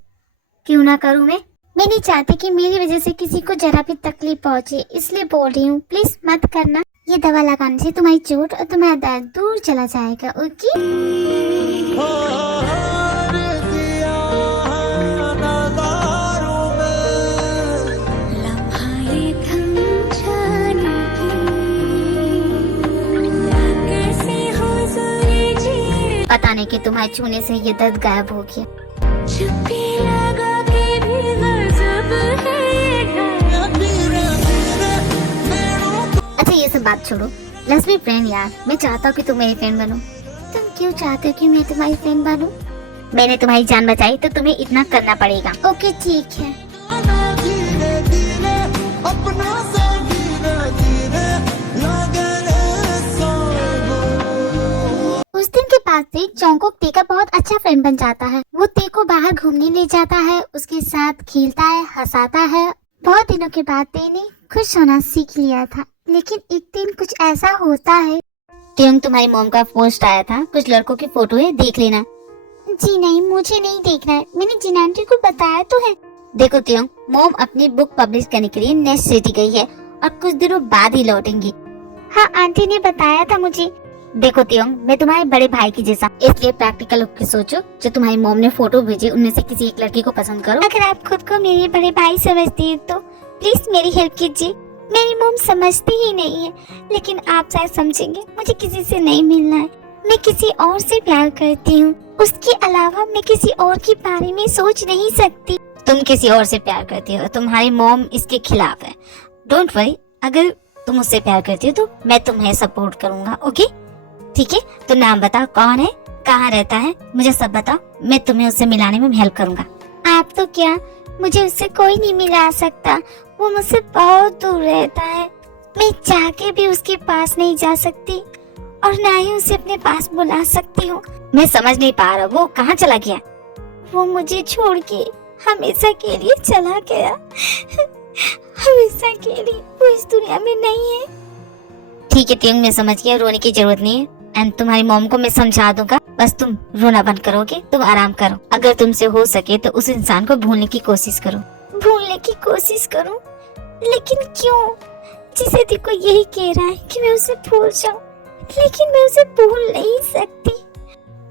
क्यों ना करूँ मैं नहीं चाहती कि मेरी वजह से किसी को जरा भी तकलीफ पहुँचे, इसलिए बोल रही हूँ, प्लीज मत करना। ये दवा लगाने से तुम्हारी चोट और तुम्हारा दर्द दूर चला जाएगा। ओके पता नहीं कि तुम्हारे छूने से ये दर्द गायब हो गया। अच्छा ये सब बात छोड़ो, लेट्स बी फ्रेंड यार। मैं चाहता हूँ कि तुम मेरी फ्रेंड बनो। तुम क्यों चाहते हो कि मैं तुम्हारी फ्रेंड बनूं? मैंने तुम्हारी जान बचाई तो तुम्हें इतना करना पड़ेगा। ओके ठीक है। सपना से धीरे धीरे लगने उस दिन के बाद से जोंगकुक टे का बहुत अच्छा फ्रेंड बन जाता है। वो टे को बाहर घूमने ले जाता है, उसके साथ खेलता है, हंसाता है। बहुत दिनों के बाद टे ने खुश होना सीख लिया था, लेकिन एक दिन कुछ ऐसा होता है। ट्योंग, तुम्हारी मॉम का पोस्ट आया था, कुछ लड़कों की फोटो है, देख लेना। जी नहीं, मुझे नहीं देखना है, मैंने जिन आंटी को बताया तो है। देखो ट्योंग, मॉम अपनी बुक पब्लिश करने के लिए नेक्स्ट सिटी गई है और कुछ दिनों बाद ही लौटेंगी। हाँ, आंटी ने बताया था मुझे। देखो ट्योंग, मैं तुम्हारे बड़े भाई की जैसा, इसलिए प्रैक्टिकल होकर सोचो। जो तुम्हारी मॉम ने फोटो भेजी उनमें से किसी एक लड़की को पसंद करो। अगर आप खुद को मेरे बड़े भाई समझती हैं तो प्लीज मेरी हेल्प कीजिए। मेरी मॉम समझती ही नहीं है, लेकिन आप शायद समझेंगे। मुझे किसी से नहीं मिलना है, मैं किसी और से प्यार करती हूँ। उसके अलावा मैं किसी और के बारे में सोच नहीं सकती। तुम किसी और से प्यार करती हो, तुम्हारी मॉम इसके खिलाफ है। डोंट वरी, अगर तुम उससे प्यार करती हो तो मैं तुम्हें सपोर्ट करूंगा। ओके, ठीक है? तो नाम बताओ, कौन है, कहाँ रहता है, मुझे सब बताओ, मैं तुम्हें उससे मिलाने में हेल्प करूंगा। आप तो क्या, मुझे उससे कोई नहीं मिला सकता, वो मुझसे बहुत दूर रहता है। मैं चाह के भी उसके पास नहीं जा सकती और ना ही उसे अपने पास बुला सकती हूँ। मैं समझ नहीं पा रहा, वो कहाँ चला गया? वो मुझे छोड़ के हमेशा के लिए चला गया। हमेशा के लिए वो इस दुनिया में नहीं है। ठीक है ट्योंग, मैं समझ गया, रोने की जरूरत नहीं है। एंड तुम्हारी मॉम को मैं समझा दूंगा, बस तुम रोना बंद करोगे, तुम आराम करो। अगर तुमसे हो सके तो उस इंसान को भूलने की कोशिश करो। भूलने की कोशिश करूं? लेकिन क्यों? जिसे देखो यही कह रहा है कि मैं उसे भूल जाऊं, लेकिन मैं उसे भूल नहीं सकती।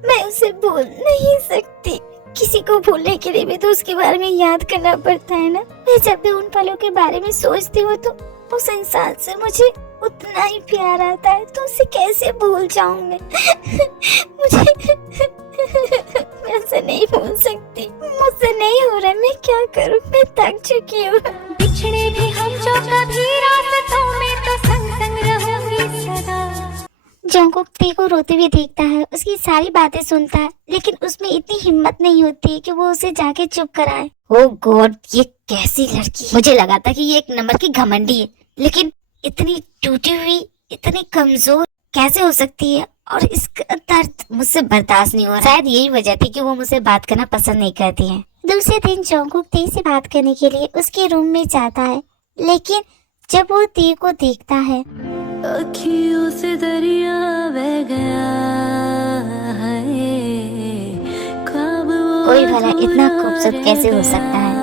मैं उसे भूल नहीं सकती। किसी को भूलने के लिए भी तो उसके बारे में याद करना पड़ता है ना। मैं जब भी उन पलों के बारे में सोचती हूँ तो उस इंसान से मुझे उतना ही प्यार आता है, तो उसे कैसे भूल जाऊं मैं? मुझे मैं उसे नहीं भूल सकती, मुझसे नहीं हो रहा, मैं क्या करूं? मैं थक चुकी हूँ। बिछड़े भी हम जो कभी रास्तों में तो संग संग रहूंगी सदा। जोंगकुक टे को रोते हुए देखता है, उसकी सारी बातें सुनता है, लेकिन उसमें इतनी हिम्मत नहीं होती कि वो उसे जाके चुप कराए। ओह गॉड, ये कैसी लड़की है? मुझे लगा था कि ये एक नंबर की घमंडी है, लेकिन इतनी टूटी हुई, इतनी कमजोर कैसे हो सकती है? और इसका दर्द मुझसे बर्दाश्त नहीं हो रहा। शायद यही वजह थी कि वो मुझसे बात करना पसंद नहीं करती है। दूसरे दिन जोंगकुक टे से बात करने के लिए उसके रूम में जाता है, लेकिन जब वो टे को देखता है, अखियों से दरिया बह गया है, ख्वाब वो कोई भला इतना खूबसूरत कैसे हो सकता है?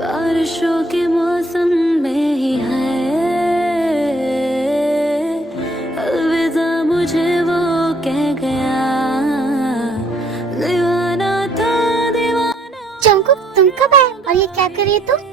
बारिशों के मौसम में ही है, अलविदा मुझे वो कह गया, दीवाना था दीवाना। जोंगकुक, तुम कब आए और ये क्या कर रही है तुम?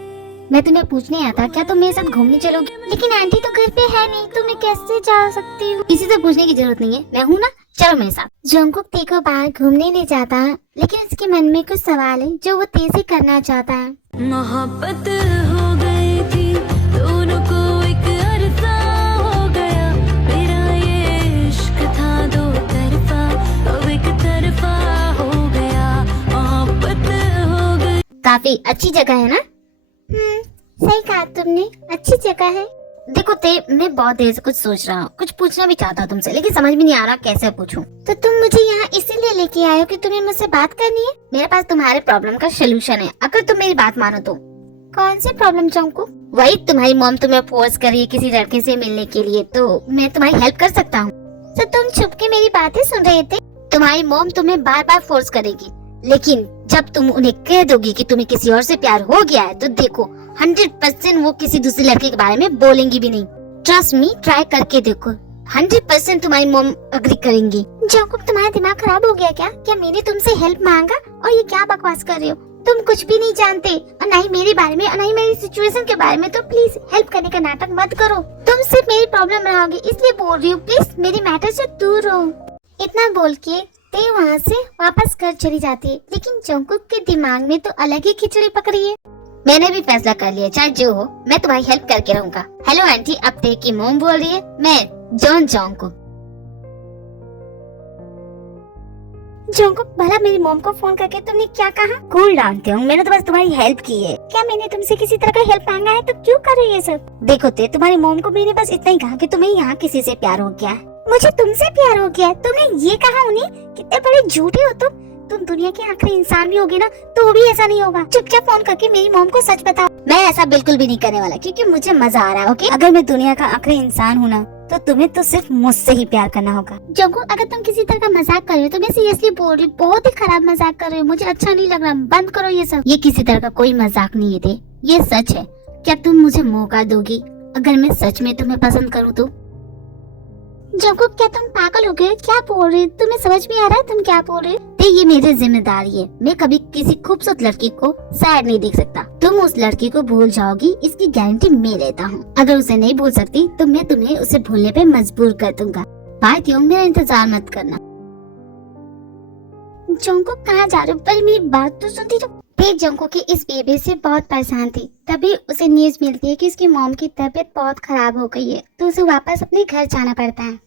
मैं तुम्हें पूछने आया था, क्या तुम मेरे साथ घूमने चलोगी? लेकिन आंटी तो घर पे है नहीं, तो मैं कैसे जा सकती हूँ? किसी से पूछने की जरूरत नहीं है, मैं हूँ ना, चलो मेरे साथ। जोंगकुक टे को बाहर घूमने ले जाता है, लेकिन उसके मन में कुछ सवाल है जो वो टे से करना चाहता है। मोहब्बत हो गई थी दोनों को, एक अरसा हो गया, मेरा ये इश्क था दो तरफा, अब एक तरफा हो गया, मोहब्बत हो गई। काफी अच्छी जगह है ना? सही कहा तुमने, अच्छी जगह है। देखो ते, मैं बहुत देर से कुछ सोच रहा हूँ, कुछ पूछना भी चाहता हूँ तुमसे, लेकिन समझ में नहीं आ रहा कैसे पूछूं। तो तुम मुझे यहाँ इसीलिए लेके आए हो कि तुम्हें मुझसे बात करनी है? मेरे पास तुम्हारे प्रॉब्लम का सोल्यूशन है, अगर तुम मेरी बात मानो तो। कौन सी प्रॉब्लम जोंगकुक? वही, तुम्हारी मॉम तुम्हें फोर्स कर रही है किसी लड़के से मिलने के लिए, तो मैं तुम्हारी हेल्प कर सकता हूँ। तो तुम छुप के मेरी बातें सुन रहे थे? तुम्हारी मॉम तुम्हें बार बार फोर्स करेगी, लेकिन जब तुम उन्हें कह दोगी कि तुम्हें किसी और से प्यार हो गया है, तो देखो 100% वो किसी दूसरे लड़के के बारे में बोलेंगी भी नहीं। ट्रस्ट मी, ट्राई करके देखो, 100% तुम्हारी मॉम अग्री करेंगी। जोंगकुक, तुम्हारा दिमाग खराब हो गया क्या? क्या मैंने तुमसे हेल्प मांगा और ये क्या बकवास कर रहे हो? तुम कुछ भी नहीं जानते, और ना ही मेरे बारे में, और ना ही मेरी सिचुएशन के बारे में, तो प्लीज हेल्प करने का नाटक मत करो। तुम सिर्फ मेरी प्रॉब्लम रहोगे, इसलिए बोल रही हूँ, प्लीज मेरी मैटर से दूर रहो। इतना बोल के ते वहाँ से वापस घर चली जाती है, लेकिन जोंगकुक के दिमाग में तो अलग ही खिचड़ी पक रही है। मैंने भी फैसला कर लिया, चाहे जो हो मैं तुम्हारी हेल्प करके रहूंगा। हेलो आंटी, अब ते की मॉम बोल रही है, मैं जॉन जोंगकुक। जोंकुक, भला मेरी मॉम को फोन करके तुमने क्या कहा? कूल डाउन त्योंग, मैंने तो बस तुम्हारी हेल्प की है। क्या मैंने तुमसे किसी तरह का हेल्प मांगा है तो क्यों कर रही है सब? देखो ते, तुम्हारी मॉम को मैंने बस इतना ही कहा कि तुम्हें यहाँ किसी से प्यार हो गया। मुझे तुमसे प्यार हो गया? तुमने ये कहा उन्हें? कितने बड़े झूठे हो तुम दुनिया के आखिरी इंसान भी होगे ना तो भी ऐसा नहीं होगा। चुपचाप फोन करके मेरी मॉम को सच बताओ। मैं ऐसा बिल्कुल भी नहीं करने वाला क्योंकि मुझे मजा आ रहा है। ओके, अगर मैं दुनिया का आखिरी इंसान हूँ ना तो तुम्हें तो सिर्फ मुझसे ही प्यार करना होगा। जोंकुक, अगर तुम किसी तरह का मजाक कर रहे हो तो मैं सीरियसली बोल रही हूँ, बहुत ही खराब मजाक कर रहे हो, मुझे अच्छा नहीं लग रहा। बंद करो ये सब। ये किसी तरह का कोई मजाक नहीं है थे, ये सच है। क्या तुम मुझे मौका दोगी अगर मैं सच में तुम्हें पसंद करूँ तो? जोंकुक, क्या तुम पागल हो गए? क्या बोल रहे? तुम्हें समझ में आ रहा है तुम क्या बोल रहे? ये मेरी जिम्मेदारी है। मैं कभी किसी खूबसूरत लड़की को सैड नहीं देख सकता। तुम उस लड़की को भूल जाओगी इसकी गारंटी मैं लेता हूँ। अगर उसे नहीं भूल सकती तो मैं तुम्हें उसे भूलने पे मजबूर कर दूंगा। बाय त्योंग, मेरा इंतजार मत करना। जोंकुक, कहाँ जा रहे हो? पहले मेरी बात तो सुनती जाओ। देख, जोंकुक की इस बेबी से बहुत परेशान थी, तभी उसे न्यूज मिलती है कि उसकी मॉम की तबीयत बहुत खराब हो गई है तो उसे वापस अपने घर जाना पड़ता है।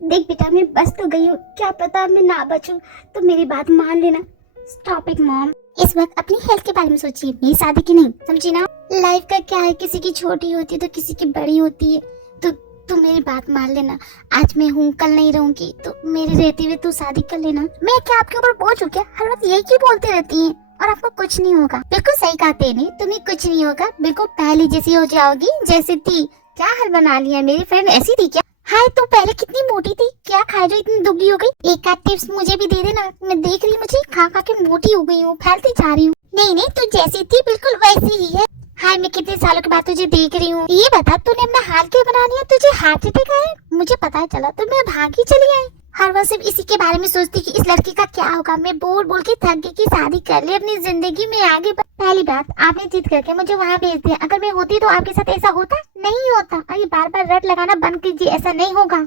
देख बेटा, मैं बच तो गई हूँ, क्या पता मैं ना बचूं तो मेरी बात मान लेना। स्टॉप इट मॉम, इस वक्त अपनी हेल्थ के बारे में सोचिए, मेरी शादी की नहीं, समझी ना? लाइफ का क्या है, किसी की छोटी होती है तो किसी की बड़ी होती है। तो तुम मेरी बात मान लेना। आज मैं हूँ, कल नहीं रहूंगी, तो मेरे रहते हुए तू शादी कर लेना। मैं क्या आपके ऊपर बोझ हूँ क्या? हर वक्त यही क्यों बोलते रहती है और आपको कुछ नहीं होगा? बिल्कुल सही कहा तेने, तुम्हें कुछ नहीं होगा, बिल्कुल पहले जैसी हो जाओगी जैसी थी। क्या हाल बना लिया, मेरी फ्रेंड ऐसी थी क्या? हाय, तुम पहले कितनी मोटी थी, क्या खा रही इतनी दुबली हो गई? एक आध टिप्स मुझे भी दे देना, मैं देख रही मुझे खा खा के मोटी हो गई हूँ, फैलती जा रही हूँ। नहीं, तू जैसी थी बिल्कुल वैसी ही है। हाय, मैं कितने सालों के बाद तुझे देख रही हूँ। ये बता, तूने अपना हाल क्या बना लिया? तुझे हार्ट अटैक आया? मुझे पता चला तो मैं भागी चली आई। हर वक्त सिर्फ इसी के बारे में सोचती कि इस लड़की का क्या होगा। मैं बोल बोल के थक गई कि शादी कर ले, अपनी जिंदगी में आगे बढ़। पहली बात, आपने जिद करके मुझे वहाँ भेज दिया। अगर मैं होती तो आपके साथ ऐसा होता? नहीं होता। और ये बार बार रट लगाना बंद कीजिए, ऐसा नहीं होगा।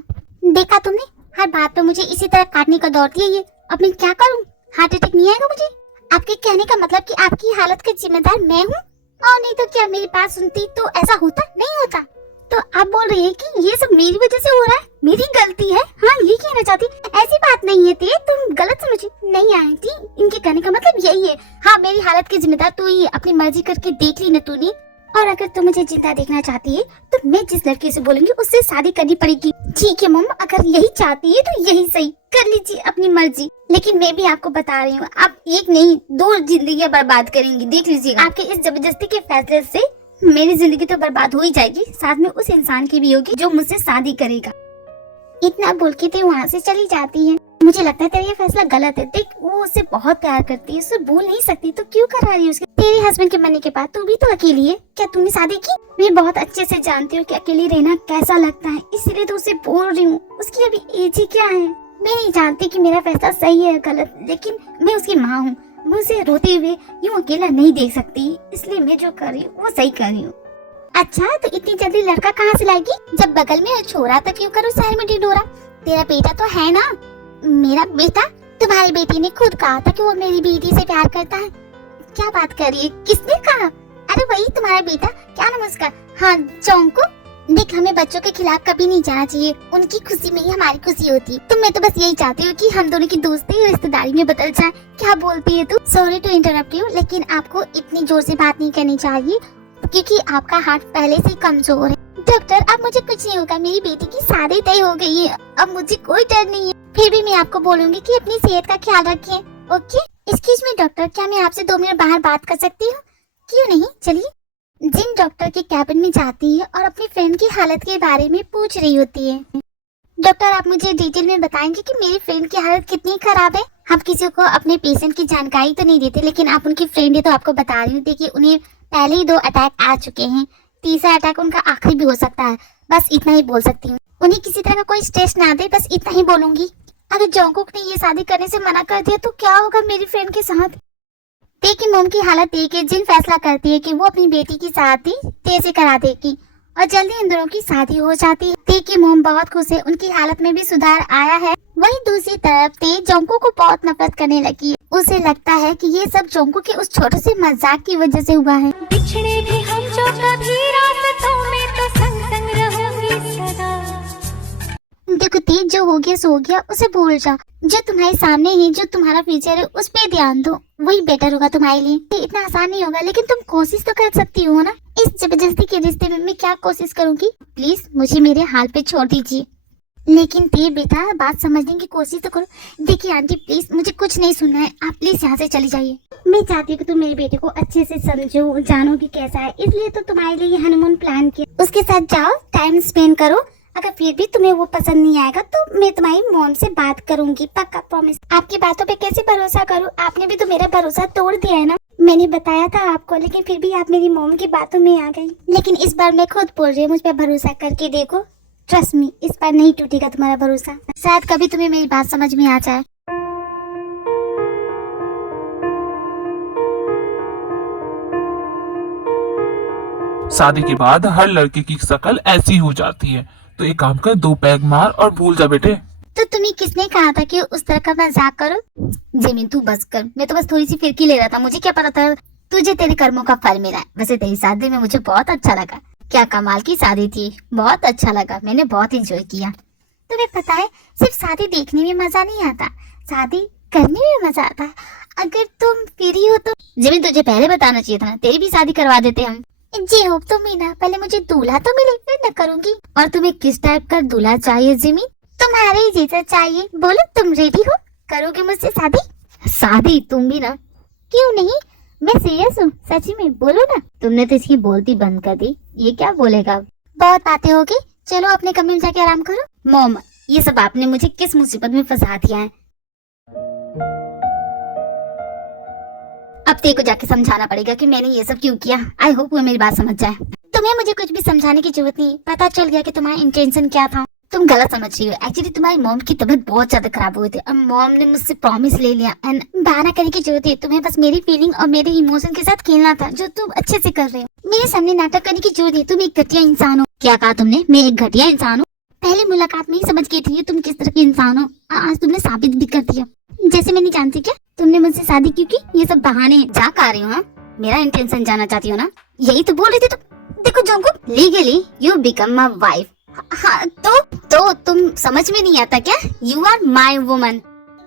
देखा तुमने, हर बात पे मुझे इसी तरह काटने का दौड़ती है ये। अब मैं क्या करूँ? हार्ट अटैक नहीं आएगा मुझे? आपके कहने का मतलब कि आपकी हालत का जिम्मेदार मैं हूँ? और नहीं तो क्या मेरी बात सुनती तो ऐसा होता? नहीं होता। तो आप बोल रही है कि ये सब मेरी वजह से हो रहा है, मेरी गलती है? हाँ, ये कहना चाहती? ऐसी बात नहीं है, तुम गलत समझी। नहीं आंटी, इनके कहने का मतलब यही है। हाँ, मेरी हालत की जिम्मेदार तू ही, अपनी मर्जी करके देख ली न तूने। और अगर तू मुझे जिंदा देखना चाहती है तो मैं जिस लड़की से बोलूंगी उससे शादी करनी पड़ेगी। ठीक है मम, अगर यही चाहती है तो यही सही, कर लीजिए अपनी मर्जी। लेकिन मैं भी आपको बता रही हूँ, आप एक नहीं 2 जिंदगियां बर्बाद करेंगी, देख लीजिएगा। आपके इस जबरदस्ती के फैसले से मेरी जिंदगी तो बर्बाद हो ही जाएगी, साथ में उस इंसान की भी होगी जो मुझसे शादी करेगा। इतना बोल के ते वहाँ से चली जाती है। मुझे लगता है तेरा ये फैसला गलत है। देख, वो उससे बहुत प्यार करती है, उससे भूल नहीं सकती तो क्यों करा रही है उसके? तेरे हस्बैंड के मरने के बाद तू भी तो अकेली है, क्या तूने शादी की? मैं बहुत अच्छे से जानती हूँ कि अकेली रहना कैसा लगता है, इसीलिए तो उसे बोल रही हूँ। उसकी अभी एज ही क्या है? मैं नहीं जानती कि मेरा फैसला सही है गलत, लेकिन मैं उसकी माँ हूँ, मैं उसे रोते हुए यूँ अकेला नहीं देख सकती, इसलिए मैं जो कर रही हूँ वो सही कर रही हूँ। अच्छा, तो इतनी जल्दी लड़का कहाँ से लाएगी जब बगल में छोरा तो क्यों करो शहर में ढिंढोरा? तेरा बेटा तो है ना? मेरा बेटा? तुम्हारी बेटी ने खुद कहा था कि वो मेरी बेटी से प्यार करता है। क्या बात कर रही है? किसने कहा? अरे वही तुम्हारा बेटा, क्या नाम उसका? हाँ, जोंकुक। देख, हमें बच्चों के खिलाफ कभी नहीं जाना चाहिए, उनकी खुशी में ही हमारी खुशी होती है। तो मैं तो बस यही चाहती हूँ कि हम दोनों की दोस्ती रिश्तेदारी में बदल जाए। क्या बोलती है तू? सॉरी टू इंटरप्ट यू, लेकिन आपको इतनी जोर से बात नहीं करनी चाहिए क्योंकि आपका हार्ट पहले से कमजोर है। डॉक्टर, अब मुझे कुछ नहीं होगा, मेरी बेटी की शादी तय हो गई है, अब मुझे कोई डर नहीं है। फिर भी मैं आपको बोलूंगी कि अपनी सेहत का ख्याल रखिए, ओके? एक्सक्यूज मी डॉक्टर, क्या मैं आपसे 2 मिनट बाहर बात कर सकती हूँ? क्यों नहीं, चलिए। जिन डॉक्टर के कैबिन में जाती है और अपनी फ्रेंड की हालत के बारे में पूछ रही होती है। डॉक्टर, आप मुझे डिटेल में बताएंगे कि मेरी फ्रेंड की हालत कितनी खराब है? हम किसी को अपने पेशेंट की जानकारी तो नहीं देते, लेकिन आप उनकी फ्रेंड है तो आपको बता रही हूँ। देखिए, उन्हें पहले ही 2 अटैक आ चुके हैं, तीसरा अटैक उनका आखिरी भी हो सकता है। बस इतना ही बोल सकती हूँ। उन्हें किसी तरह का कोई स्ट्रेस ना दे, बस इतना ही बोलूंगी। अगर जोंकुक ने ये शादी करने से मना कर दिया तो क्या होगा मेरी फ्रेंड के साथ? देखिए, मोम की हालत देख के जिन फैसला करती है कि वो अपनी बेटी की शादी तेज से करा देगी और जल्दी इन दोनों की शादी हो जाती है। देखिए, मोम बहुत खुश है, उनकी हालत में भी सुधार आया है। वहीं दूसरी तरफ ते जोंकुक को बहुत नफरत करने लगी है। उसे लगता है कि ये सब जोंकुक के उस छोटे से मजाक की वजह से हुआ है। बिछड़े भी हम जो कभी रास्तों में तो संग संग रहूंगी सदा। देखो तेज, जो हो गया सो हो गया, उसे भूल जाओ। जो तुम्हारे सामने है, जो तुम्हारा फ्यूचर है, उस पे ध्यान दो, वही बेटर होगा तुम्हारे लिए। ये इतना आसान नहीं होगा, लेकिन तुम कोशिश तो कर सकती हो ना। इस जबरदस्ती के रिश्ते में मैं क्या कोशिश करूंगी? प्लीज मुझे मेरे हाल पे छोड़ दीजिए। लेकिन ते बेटा, बात समझने की कोशिश तो करो। देखिए आंटी प्लीज, मुझे कुछ नहीं सुनना है, आप प्लीज यहाँ से चली जाइए। मैं चाहती हूँ कि तुम मेरे बेटे को अच्छे से समझो, जानो कि कैसा है, इसलिए तो तुम्हारे लिए हनीमून प्लान किया। उसके साथ जाओ, टाइम स्पेंड करो। अगर फिर भी तुम्हें वो पसंद नहीं आएगा तो मैं तुम्हारी मॉम से बात करूंगी, पक्का प्रॉमिस। आपकी बातों पे कैसे भरोसा करूँ? आपने भी तो मेरा भरोसा तोड़ दिया है ना। मैंने बताया था आपको, लेकिन फिर भी आप मेरी मॉम की बातों में आ गई। लेकिन इस बार मैं खुद बोल रही हूँ, मुझ पर भरोसा करके देखो। ट्रस्ट मी, इस बार नहीं टूटेगा तुम्हारा भरोसा। शायद कभी तुम्हें मेरी बात समझ में आ जाए। शादी के बाद हर लड़के की शक्ल ऐसी हो जाती है, तो एक काम कर, 2 पैग मार और भूल जा बेटे। तो तुम्हें किसने कहा था कि उस तरह का मजाक करो? जिमिन तू बस कर, मैं तो बस थोड़ी सी फिरकी ले रहा था, मुझे क्या पता था तुझे तेरे कर्मों का फल मिला है। वैसे तेरी शादी में मुझे बहुत अच्छा लगा, क्या कमाल की शादी थी, बहुत अच्छा लगा, मैंने बहुत एंजॉय किया। तुम्हें पता है, सिर्फ शादी देखने में मजा नहीं आता, शादी करने में मजा आता है। अगर तुम फ्री हो तो जिमिन तुझे पहले बताना चाहिए था ना, तेरी भी शादी करवा देते हम। जी होप तो मीना, पहले मुझे दूल्हा तो मिले फिर न करूंगी। और तुम्हें किस टाइप का दूल्हा चाहिए जिमिन? तुम्हारे ही जैसा चाहिए। बोलो तुम रेडी हो, करोगे मुझसे शादी? शादी तुम भी ना? क्यों नहीं, मैं सीरियस हूँ, सच्ची में, बोलो ना। तुमने तो इसकी बोलती बंद कर दी, ये क्या बोलेगा? बहुत बातें होगी, चलो अपने कमरे में जाके आराम करो। मॉम, ये सब आपने मुझे किस मुसीबत में फंसा दिया है? अब तेरे को जाके समझाना पड़ेगा कि मैंने ये सब क्यों किया। आई होप वो मेरी बात समझ जाए। तुम्हें मुझे कुछ भी समझाने की जरूरत नहीं, पता चल गया कि तुम्हारा इंटेंशन क्या था। तुम गलत समझ रही हो। एक्चुअली तुम्हारी मॉम की तबीयत बहुत ज्यादा खराब हुई थी और मॉम ने मुझसे प्रॉमिस ले लिया। एंड बहाना करने की जरूरत है, तुम्हें बस मेरी फीलिंग और मेरे इमोशन के साथ खेलना था, जो तुम अच्छे से कर रहे हो। मेरे सामने नाटक करने की जरूरत है, तुम एक घटिया इंसान हो। क्या कहा तुमने? मैं एक घटिया इंसान हूँ? पहली मुलाकात में ही समझ गई थी तुम किस तरह के इंसान हो। आज तुमने साबित भी कर दिया। जैसे मैं नहीं जानती क्या तुमने मुझसे शादी क्यों की? ये सब बहाने जा कर रही हो ना? मेरा इंटेंशन जानना चाहती हो ना? यही तो बोल रही थी तुम। देखो Jungkook, legally you become my wife. हाँ तो तुम समझ में नहीं आता क्या? यू आर माय वुमन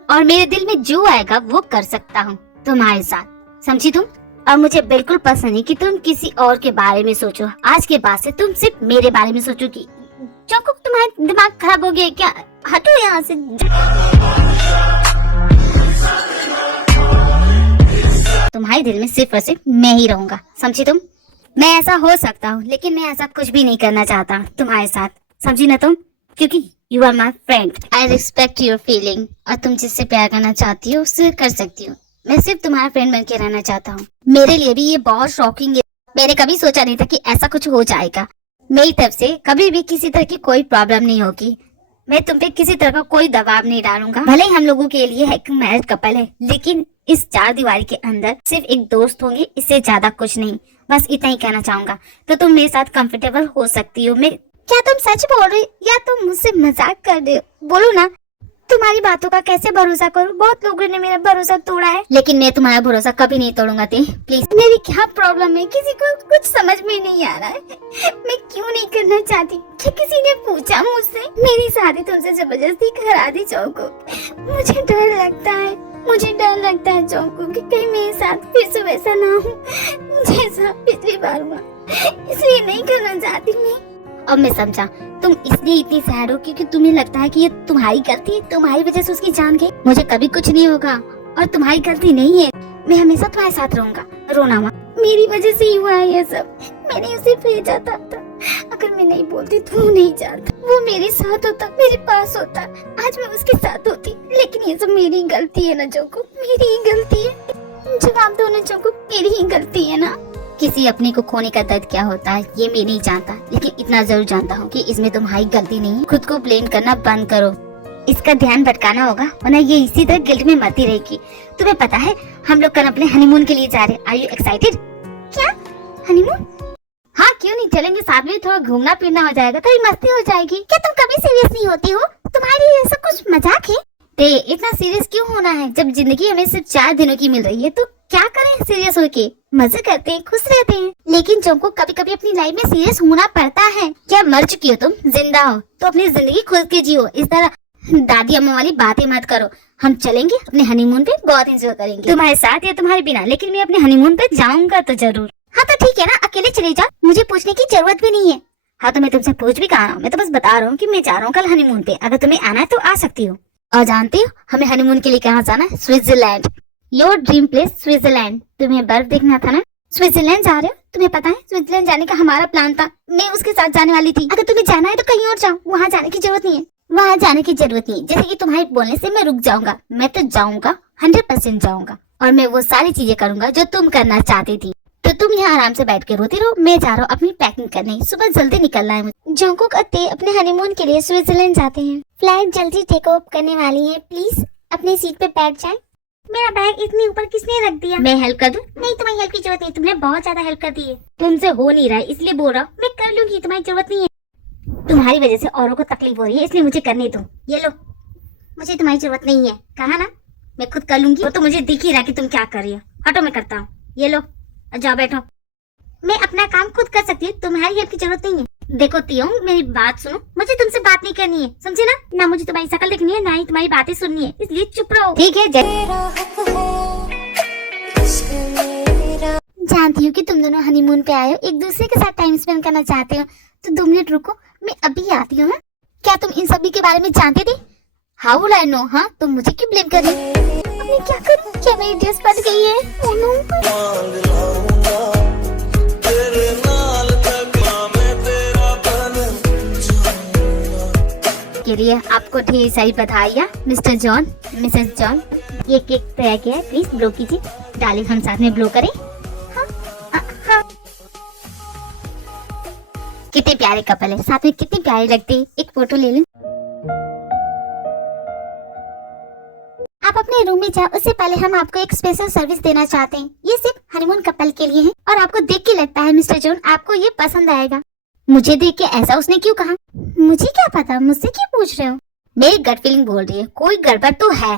और मेरे दिल में जो आएगा वो कर सकता हूँ तुम्हारे साथ, समझी तुम? और मुझे बिल्कुल पसंद नहीं कि तुम किसी और के बारे में सोचो। आज के बाद से तुम सिर्फ मेरे बारे में सोचोगी। जोंगकुक, तुम्हारा दिमाग खराब हो गया क्या? हटो यहाँ से। तुम्हारे दिल में सिर्फ और सिर्फ मैं ही रहूंगा, समझी तुम? मैं ऐसा हो सकता हूँ, लेकिन मैं ऐसा कुछ भी नहीं करना चाहता तुम्हारे साथ, समझी ना तुम? क्योंकि you are my friend, I respect your feeling. और तुम जिससे प्यार करना चाहती हो उससे कर सकती हो। मैं सिर्फ तुम्हारा फ्रेंड बन के रहना चाहता हूँ। मेरे लिए भी ये बहुत शॉकिंग है। मैंने कभी सोचा नहीं था कि ऐसा कुछ हो जाएगा। मेरी तरफ से कभी भी किसी तरह की कोई प्रॉब्लम नहीं होगी। मैं तुम पे किसी तरह का कोई दबाव नहीं डालूंगा। भले ही हम लोगों के लिए एक मैरिड कपल है, लेकिन इस 4 दीवारी के अंदर सिर्फ एक दोस्त होंगे, इससे ज्यादा कुछ नहीं। बस इतना ही कहना चाहूंगा। तो तुम मेरे साथ कंफर्टेबल हो सकती हो। मैं क्या तुम सच बोल रही या तुम मुझसे मजाक कर रहे हो? बोलो ना, तुम्हारी बातों का कैसे भरोसा करूं? बहुत लोगों ने मेरा भरोसा तोड़ा है, लेकिन मैं तुम्हारा भरोसा कभी नहीं तोड़ूंगा। प्लीज, मेरी क्या प्रॉब्लम है? किसी को कुछ समझ में नहीं आ रहा है। मैं क्यों नहीं करना चाहती? क्या किसी ने पूछा मुझसे? मेरी शादी तुमसे जबरदस्ती करा दी जोंगकुक। मुझे डर लगता है, मुझे डर लगता है जोंगकुक कि कहीं मेरे साथ फिर से वैसा ना हो जैसा पिछली बार हुआ। इसलिए नहीं करना चाहती मैं। अब मैं समझा, तुम इसलिए इतनी सैड हो क्योंकि तुम्हें लगता है कि ये तुम्हारी गलती है, तुम्हारी वजह से उसकी जान गई। मुझे कभी कुछ नहीं होगा और तुम्हारी गलती नहीं है। मैं हमेशा तुम्हारे साथ रहूंगा। रोना मत, मेरी वजह से ही हुआ है ये सब। मैंने उसे भेजा था। अगर मैं नहीं बोलती तो वो नहीं जानता। वो मेरे साथ होता, मेरे पास होता, आज मैं उसके साथ होती। लेकिन ये सब मेरी गलती है ना जोंगकुक, मेरी ही गलती है। जवाब दो ना जोंगकुक, मेरी ही गलती है ना? किसी अपने को खोने का दर्द क्या होता है ये मैं नहीं जानता, लेकिन इतना जरूर जानता हूँ कि इसमें तुम्हारी गलती नहीं। खुद को ब्लेम करना बंद करो। इसका ध्यान भटकाना होगा, वरना ये इसी तरह गिल्ट में मरती रहेगी। तुम्हें पता है हम लोग कल अपने हनीमून के लिए जा रहे हैं। Are you excited? क्या हनीमून? हाँ क्यों नहीं, चलेंगे साथ में, थोड़ा घूमना फिरना हो जाएगा, थोड़ी मस्ती हो जाएगी। क्या तुम कभी सीरियस नहीं होती हो? तुम्हारे लिए सब कुछ मजाक है? इतना सीरियस क्यों होना है? जब जिंदगी हमें सिर्फ 4 दिनों की मिल रही है तो क्या करें सीरियस होके? मजे करते हैं, खुश रहते हैं। लेकिन जोंको कभी कभी अपनी लाइफ में सीरियस होना पड़ता है। क्या मर चुकी हो तुम? जिंदा हो तो अपनी जिंदगी खुद के जियो। इस तरह दादी अम्मा वाली बातें मत करो। हम चलेंगे अपने हनीमून पे, बहुत एंजॉय करेंगे तुम्हारे साथ या तुम्हारे बिना, लेकिन मैं अपने हनीमून पे जाऊंगा तो जरूर। हाँ तो ठीक है ना, अकेले चले जाओ, मुझे पूछने की जरूरत भी नहीं है। हाँ तो मैं तुमसे पूछ भी कहा रहा हूँ, मैं तो बस बता रहा हूँ कि मैं जा रहा हूँ कल हनीमून पे। अगर तुम्हें आना है तो आ सकती हो। और जानती हो हमें हनीमून के लिए कहाँ जाना है? Switzerland. Your dream place Switzerland. तुम्हें बर्फ देखना था ना, स्विट्जरलैंड जा रहे हो। तुम्हें पता है स्विट्जरलैंड जाने का हमारा प्लान था, मैं उसके साथ जाने वाली थी। अगर तुम्हें जाना है तो कहीं और जाओ, वहाँ जाने की जरूरत नहीं है। वहाँ जाने की जरूरत नहीं, जैसे कि तुम्हारे बोलने से मैं रुक जाऊंगा। मैं तो जाऊंगा, 100% जाऊंगा, और मैं वो सारी चीजें करूंगा जो तुम करना चाहती थी। तो तुम यहाँ आराम से बैठ के रोती रहो, मैं जा रहा हूँ अपनी पैकिंग करने। सुबह जल्दी निकलना है मुझे। जोंकुक अत्ते अपने हनीमून के लिए स्विट्जरलैंड जाते हैं। फ्लाइट जल्दी टेक ऑफ करने वाली है, प्लीज अपनी सीट पे बैठ जाए। मेरा बैग इतने ऊपर किसने रख दिया? मैं हेल्प कर दूं? नहीं, तुम्हारी हेल्प की जरूरत नहीं, तुमने बहुत ज्यादा हेल्प कर दी है। तुमसे हो नहीं रहा है इसलिए बोल रहा हूँ, मैं कर लूंगी, तुम्हारी जरूरत नहीं है। तुम्हारी वजह से औरों को तकलीफ हो रही है, इसलिए मुझे करने दो। ये लो, मुझे तुम्हारी जरूरत नहीं है, कहा ना मैं खुद कर लूंगी। वो तो मुझे दिख ही रहा कि तुम क्या कर रही हो। हटो, मैं करता हूँ। ये लो, जाओ बैठो। मैं अपना काम खुद कर सकती हूँ, तुम्हारी हेल्प की जरूरत नहीं है। देखो तियोंग, मेरी बात सुनो, मुझे तुमसे बात नहीं करनी है, समझे ना? ना मुझे तुम्हारी शक्ल देखनी है, ना ही तुम्हारी बातें सुननी है, इसलिए चुप रहो, ठीक है? जानती हूँ कि तुम दोनों हनीमून पे आए हो, एक दूसरे के साथ टाइम स्पेंड करना चाहते हो, तो 2 मिनट रुको, मैं अभी आती हूँ। क्या तुम इन सभी के बारे में जानते थे? How would I know? हाँ, तुम मुझे क्यों ब्लेम कर रही हो? अब मैं क्या करूँ? क्या मेरी ड्रेस फट गई है? Oh no. के लिए आपको ढेर सारी बधाइयाँ मिस्टर जॉन, मिसेस जॉन। ये केक तैयार किया है, प्लीज ब्लो कीजिए। डार्लिंग, हम साथ में ब्लो करें। हाँ, हाँ। कितने प्यारे कपल है, साथ में कितने प्यारे लगते हैं। एक फोटो ले लूं? आप अपने रूम में जाओ, उससे पहले हम आपको एक स्पेशल सर्विस देना चाहते हैं। ये सिर्फ हनीमून कपल के लिए है, और आपको देख के लगता है मिस्टर जॉन आपको ये पसंद आएगा। मुझे देख के ऐसा उसने क्यों कहा? मुझे क्या पता, मुझसे क्यों पूछ रहे हो? मेरी गट फीलिंग बोल रही है कोई गड़बड़ तो है।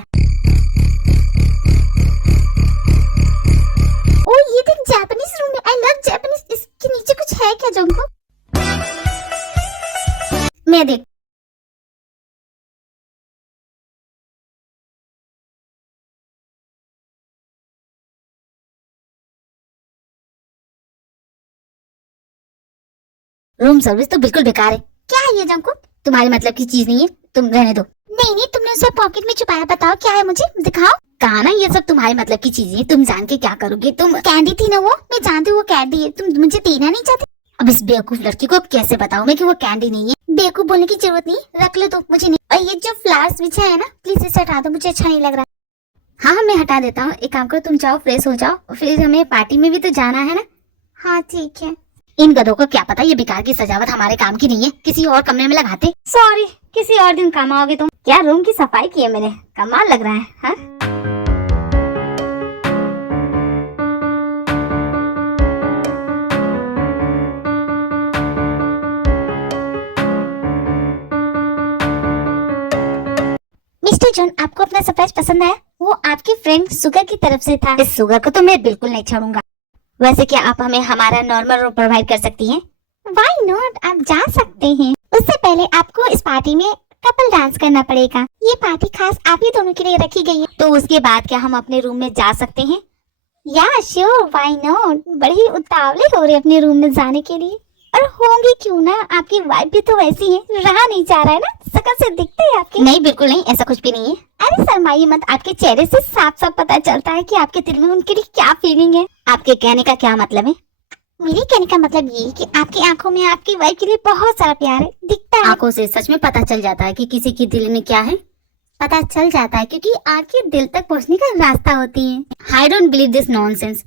ओ, ये तो जापानीज रूम है। I love Japanese. इसके नीचे कुछ है क्या जोंको? मैं देख। रूम सर्विस तो बिल्कुल बेकार है। क्या है ये जोंको? तुम्हारे मतलब की चीज नहीं है, तुम रहने दो। नहीं, तुमने उसे पॉकेट में छुपाया, बताओ क्या है, मुझे दिखाओ। कहा ना ये सब तुम्हारे मतलब की चीजें, तुम जान के क्या करोगे? तुम कैंडी थी ना वो, मैं जानती हूँ वो कैंडी है, तुम मुझे देना नहीं चाहते। अब इस बेवकूफ लड़की को कैसे बताऊं मैं कि वो कैंडी नहीं है? बेवकूफ बोलने की जरूरत नहीं, रख लो तो, मुझे नहीं। और ये जो फ्लावर्स बिछा है ना, प्लीज इसे हटा दो, मुझे अच्छा नहीं लग रहा। हाँ, मैं हटा देता हूँ। एक काम करो, तुम जाओ फ्रेश हो जाओ, फिर हमें पार्टी में भी तो जाना है ना। हाँ ठीक है। इन गधों को क्या पता ये बेकार की सजावट हमारे काम की नहीं है, किसी और कमरे में लगाते। सॉरी, किसी और दिन काम आओगे तुम। क्या रूम की सफाई की है मैंने, कमाल लग रहा है। हाँ? मिस्टर जॉन, आपको अपना सरप्राइज पसंद आया? वो आपकी फ्रेंड सुगर की तरफ से था। इस सुगर को तो मैं बिल्कुल नहीं छोड़ूंगा। वैसे क्या आप हमें हमारा नॉर्मल रूम प्रोवाइड कर सकती हैं? Why not? आप जा सकते हैं। उससे पहले आपको इस पार्टी में कपल डांस करना पड़ेगा। ये पार्टी खास आप ही दोनों के लिए रखी गई है। तो उसके बाद क्या हम अपने रूम में जा सकते हैं? या श्योर, व्हाई नॉट। बड़े ही उतावले हो रहे अपने रूम में जाने के लिए। और होंगे क्यों ना, आपकी वाइफ भी तो वैसी है, रहा नहीं जा रहा है ना, शक्ल से दिखते हैं आपके। नहीं, बिल्कुल नहीं, ऐसा कुछ भी नहीं है। अरे शर्माइए मत, आपके चेहरे से साफ साफ पता चलता है कि आपके दिल में उनके लिए क्या फीलिंग है। आपके कहने का क्या मतलब है? मेरे कहने का मतलब ये है कि आपकी आंखों में आपकी वाइफ के लिए बहुत सारा प्यार है, दिखता है। आंखों से सच में पता चल जाता है कि किसी के दिल में क्या है। पता चल जाता है क्योंकि आंखें दिल तक पहुंचने का रास्ता होती है। I don't believe this nonsense.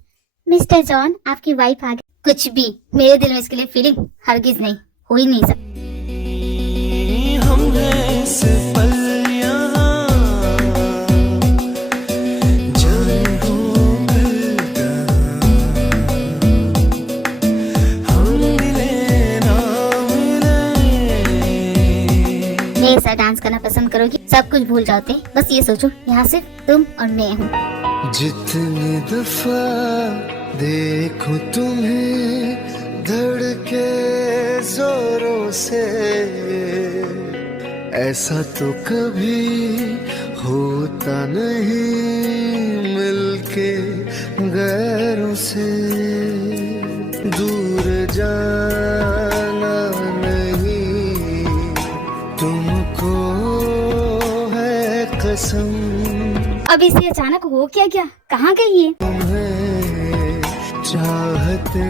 Mister John, आपकी वाइफ आ गई। कुछ भी, मेरे दिल में इसके लिए फीलिंग हरगिज नहीं, हो ही नहीं सकती। हम हैं सिर्फ पल यहाँ, जाने हो कल कहाँ, हम मिले ना मिले। मेरे साथ डांस करना पसंद करोगी? सब कुछ भूल जाते, बस ये सोचो यहाँ सिर्फ तुम और मैं हूँ। जितनी दफा देखो तुम्हें धड़के जोरों से, ऐसा तो कभी होता नहीं मिलके गैरों से। दूर जाना नहीं तुमको है कसम, अब इसे अचानक हो क्या गया? कहाँ गई है? तुम्हें चाहते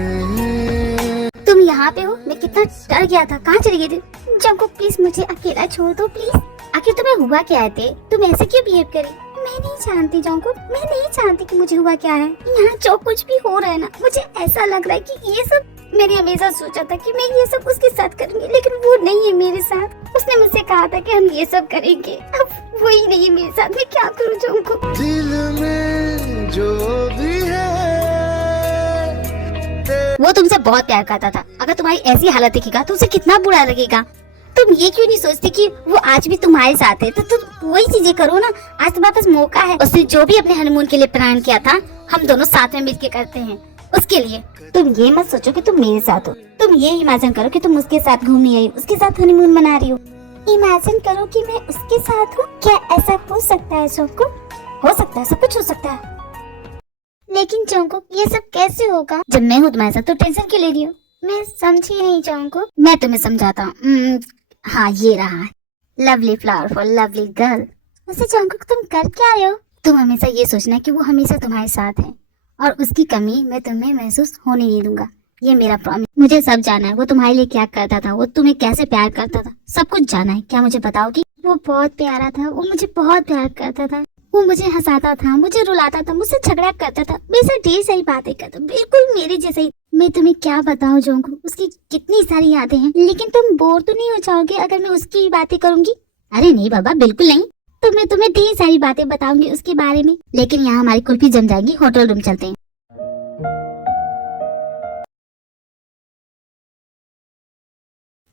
तुम यहाँ पे हो? मैं कितना डर गया था। कहाँ चली गई थी? जंकुक प्लीज मुझे अकेला छोड़ दो प्लीज। आखिर तुम्हें हुआ क्या है? तुम ऐसे क्यों बिहेव करी? मैं नहीं जानती जंकुक, मैं नहीं जानती कि मुझे हुआ क्या है। यहाँ जो कुछ भी हो रहा है ना, मुझे ऐसा लग रहा है कि ये सब मैंने हमेशा सोचा था कि मैं ये सब उसके साथ करूंगी, लेकिन वो नहीं है मेरे साथ। उसने मुझसे कहा था कि हम ये सब करेंगे, अब वही नहीं है मेरे साथ। मैं क्या करूँ जंकुक? दिल में जो भी है वो तुमसे बहुत प्यार करता था। अगर तुम्हारी ऐसी हालत दिखेगा तो उसे कितना बुरा लगेगा। तुम ये क्यों नहीं सोचती कि वो आज भी तुम्हारे साथ है? तो तुम वही चीजें करो ना। आज तुम्हारे पास मौका है। उसने जो भी अपने हनीमून के लिए प्लान किया था, हम दोनों साथ में मिलकर करते हैं उसके लिए। तुम ये मत सोचो कि तुम मेरे साथ हो। तुम ये इमेजिन करो कि तुम उसके साथ घूमने आई, उसके साथ हनीमून मना रही हो। इमेजिन करो कि मैं उसके साथ हूँ। क्या ऐसा हो सकता है सबको? हो सकता है, सब कुछ हो सकता है। लेकिन जंकुक ये सब कैसे होगा? जब मैं हूँ तुम्हारे साथ तो टेंशन क्यों ले रही हो? मैं समझी नहीं जंकुक। मैं तुम्हें समझाता हूँ। हाँ ये रहा, lovely flower for lovely girl. वैसे जंकुक तुम कर क्या रहे हो? तुम हमेशा ये सोचना कि वो हमेशा तुम्हारे साथ है और उसकी कमी मैं तुम्हें महसूस होने नहीं दूंगा। ये मेरा प्रॉमिस। मुझे सब जाना है, वो तुम्हारे लिए क्या करता था, वो तुम्हें कैसे प्यार करता था, सब कुछ जाना है। क्या मुझे बताओगी? वो बहुत प्यारा था, वो मुझे बहुत प्यार करता था। वो मुझे हंसाता था, मुझे रुलाता था, मुझसे झगड़ा करता था, मेरे साथ ढेर सारी बातें करता, बिल्कुल मेरे जैसे ही। मैं तुम्हें क्या बताऊं जंकुक, उसकी कितनी सारी यादें हैं। लेकिन तुम बोर तो नहीं हो जाओगे अगर मैं उसकी बातें करूंगी? अरे नहीं बाबा, बिल्कुल नहीं। तो मैं तुम्हें ढेर सारी बातें बताऊंगी उसके बारे में। लेकिन यहाँ हमारी कुल्फी जम जाएगी, होटल रूम चलते हैं।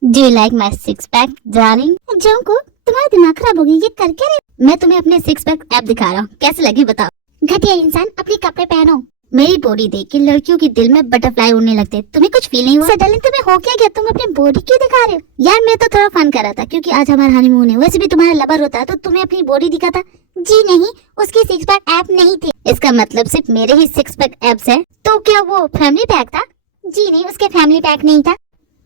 Do you like my six pack, darling? Jungkook तुम्हारा दिमाग खराब हो गया, ये कर क्या रहे? मैं तुम्हें अपने सिक्स पैक ऐप दिखा रहा हूँ, कैसे लगी बताओ? घटिया इंसान, अपने कपड़े पहनो। मेरी बॉडी देख के लड़कियों के दिल में बटरफ्लाई उड़ने लगते। तुम्हें कुछ फील नहीं हुआ? सडनली तुम्हें हो क्या गया? तुम अपनी बॉडी क्यों दिखा रहे हो? यार मैं तो थोड़ा फन कर रहा था क्योंकि आज हमारा हनीमून है। वैसे भी तुम्हारा लवर होता है तो तुम्हें अपनी बॉडी दिखाता। जी नहीं, उसके सिक्स पैक ऐप नहीं थे। इसका मतलब सिर्फ मेरे ही सिक्स पैक एप्स है। तो क्या वो फैमिली पैक था? जी नहीं, उसके फैमिली पैक नहीं था।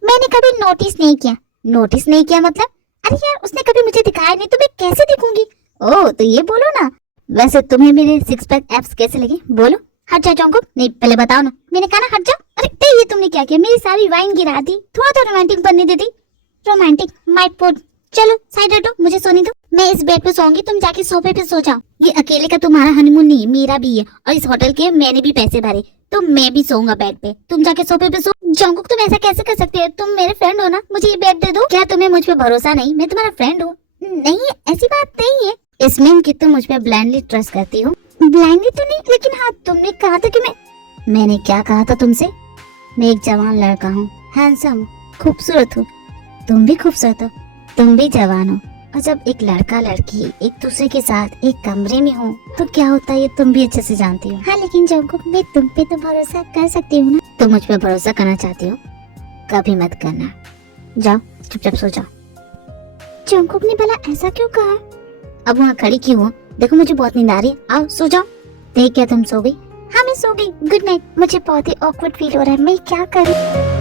मैंने कभी नोटिस नहीं किया। नोटिस नहीं किया मतलब? अरे यार उसने कभी मुझे दिखाया नहीं तो मैं कैसे दिखूंगी? ओह तो ये बोलो ना। वैसे तुम्हें मेरे सिक्स पैक एप्स कैसे लगे बोलो? हट जाओ जंकुक। नहीं पहले बताओ ना। मैंने कहा ना हट जाओ। अरे ये तुमने क्या किया? मेरी सारी वाइन गिरा दी। थोड़ा तो रोमांटिक बनने दे दी। Romantic my pot. चलो साइड हटो, मुझे सोने दो। मैं इस बेड पे सोऊंगी, तुम जाके सोफे पे सो जाओ। ये अकेले का तुम्हारा हनीमून नहीं है, मेरा भी है। और इस होटल के मैंने भी पैसे भरे, तो मैं भी सोऊंगा बेड पे। तुम जाके सोफे पे सो। जंकुक तुम ऐसा कैसे कर सकते हो? तुम मेरे फ्रेंड हो ना, मुझे ये बेड दे दो। क्या तुम्हें मुझ पे भरोसा नहीं? मैं तुम्हारा फ्रेंड हूँ। नहीं ऐसी बात नहीं है। इसमें कि तुम मुझ पे ब्लाइंडली ट्रस्ट करती हो। ब्लाइंडली तो नहीं, लेकिन हाँ तुमने कहा था कि मैंने क्या कहा था तुमसे? मैं एक जवान लड़का हूँ, हैंडसम, खूबसूरत हूँ। तुम भी खूबसूरत हो, तुम भी जवान हो। और जब एक लड़का लड़की एक दूसरे के साथ एक कमरे में हो तो क्या होता है ये तुम भी अच्छे से जानती हो। हाँ लेकिन जंकुक मैं तुम पे तो भरोसा कर सकती हूँ ना। तुम मुझ पे भरोसा करना चाहती हो? कभी मत करना। जाओ चुपचाप सो जाओ। जंकुक ने भला ऐसा क्यों कहा? अब वहाँ खड़ी क्यों हो? देखो मुझे बहुत नींद आ रही है, आओ सो जाओ। देख क्या तुम सो गई? हाँ मैं सो गई, गुड नाइट। मुझे बहुत ही ऑकवर्ड फील हो रहा है, मैं क्या करूँ?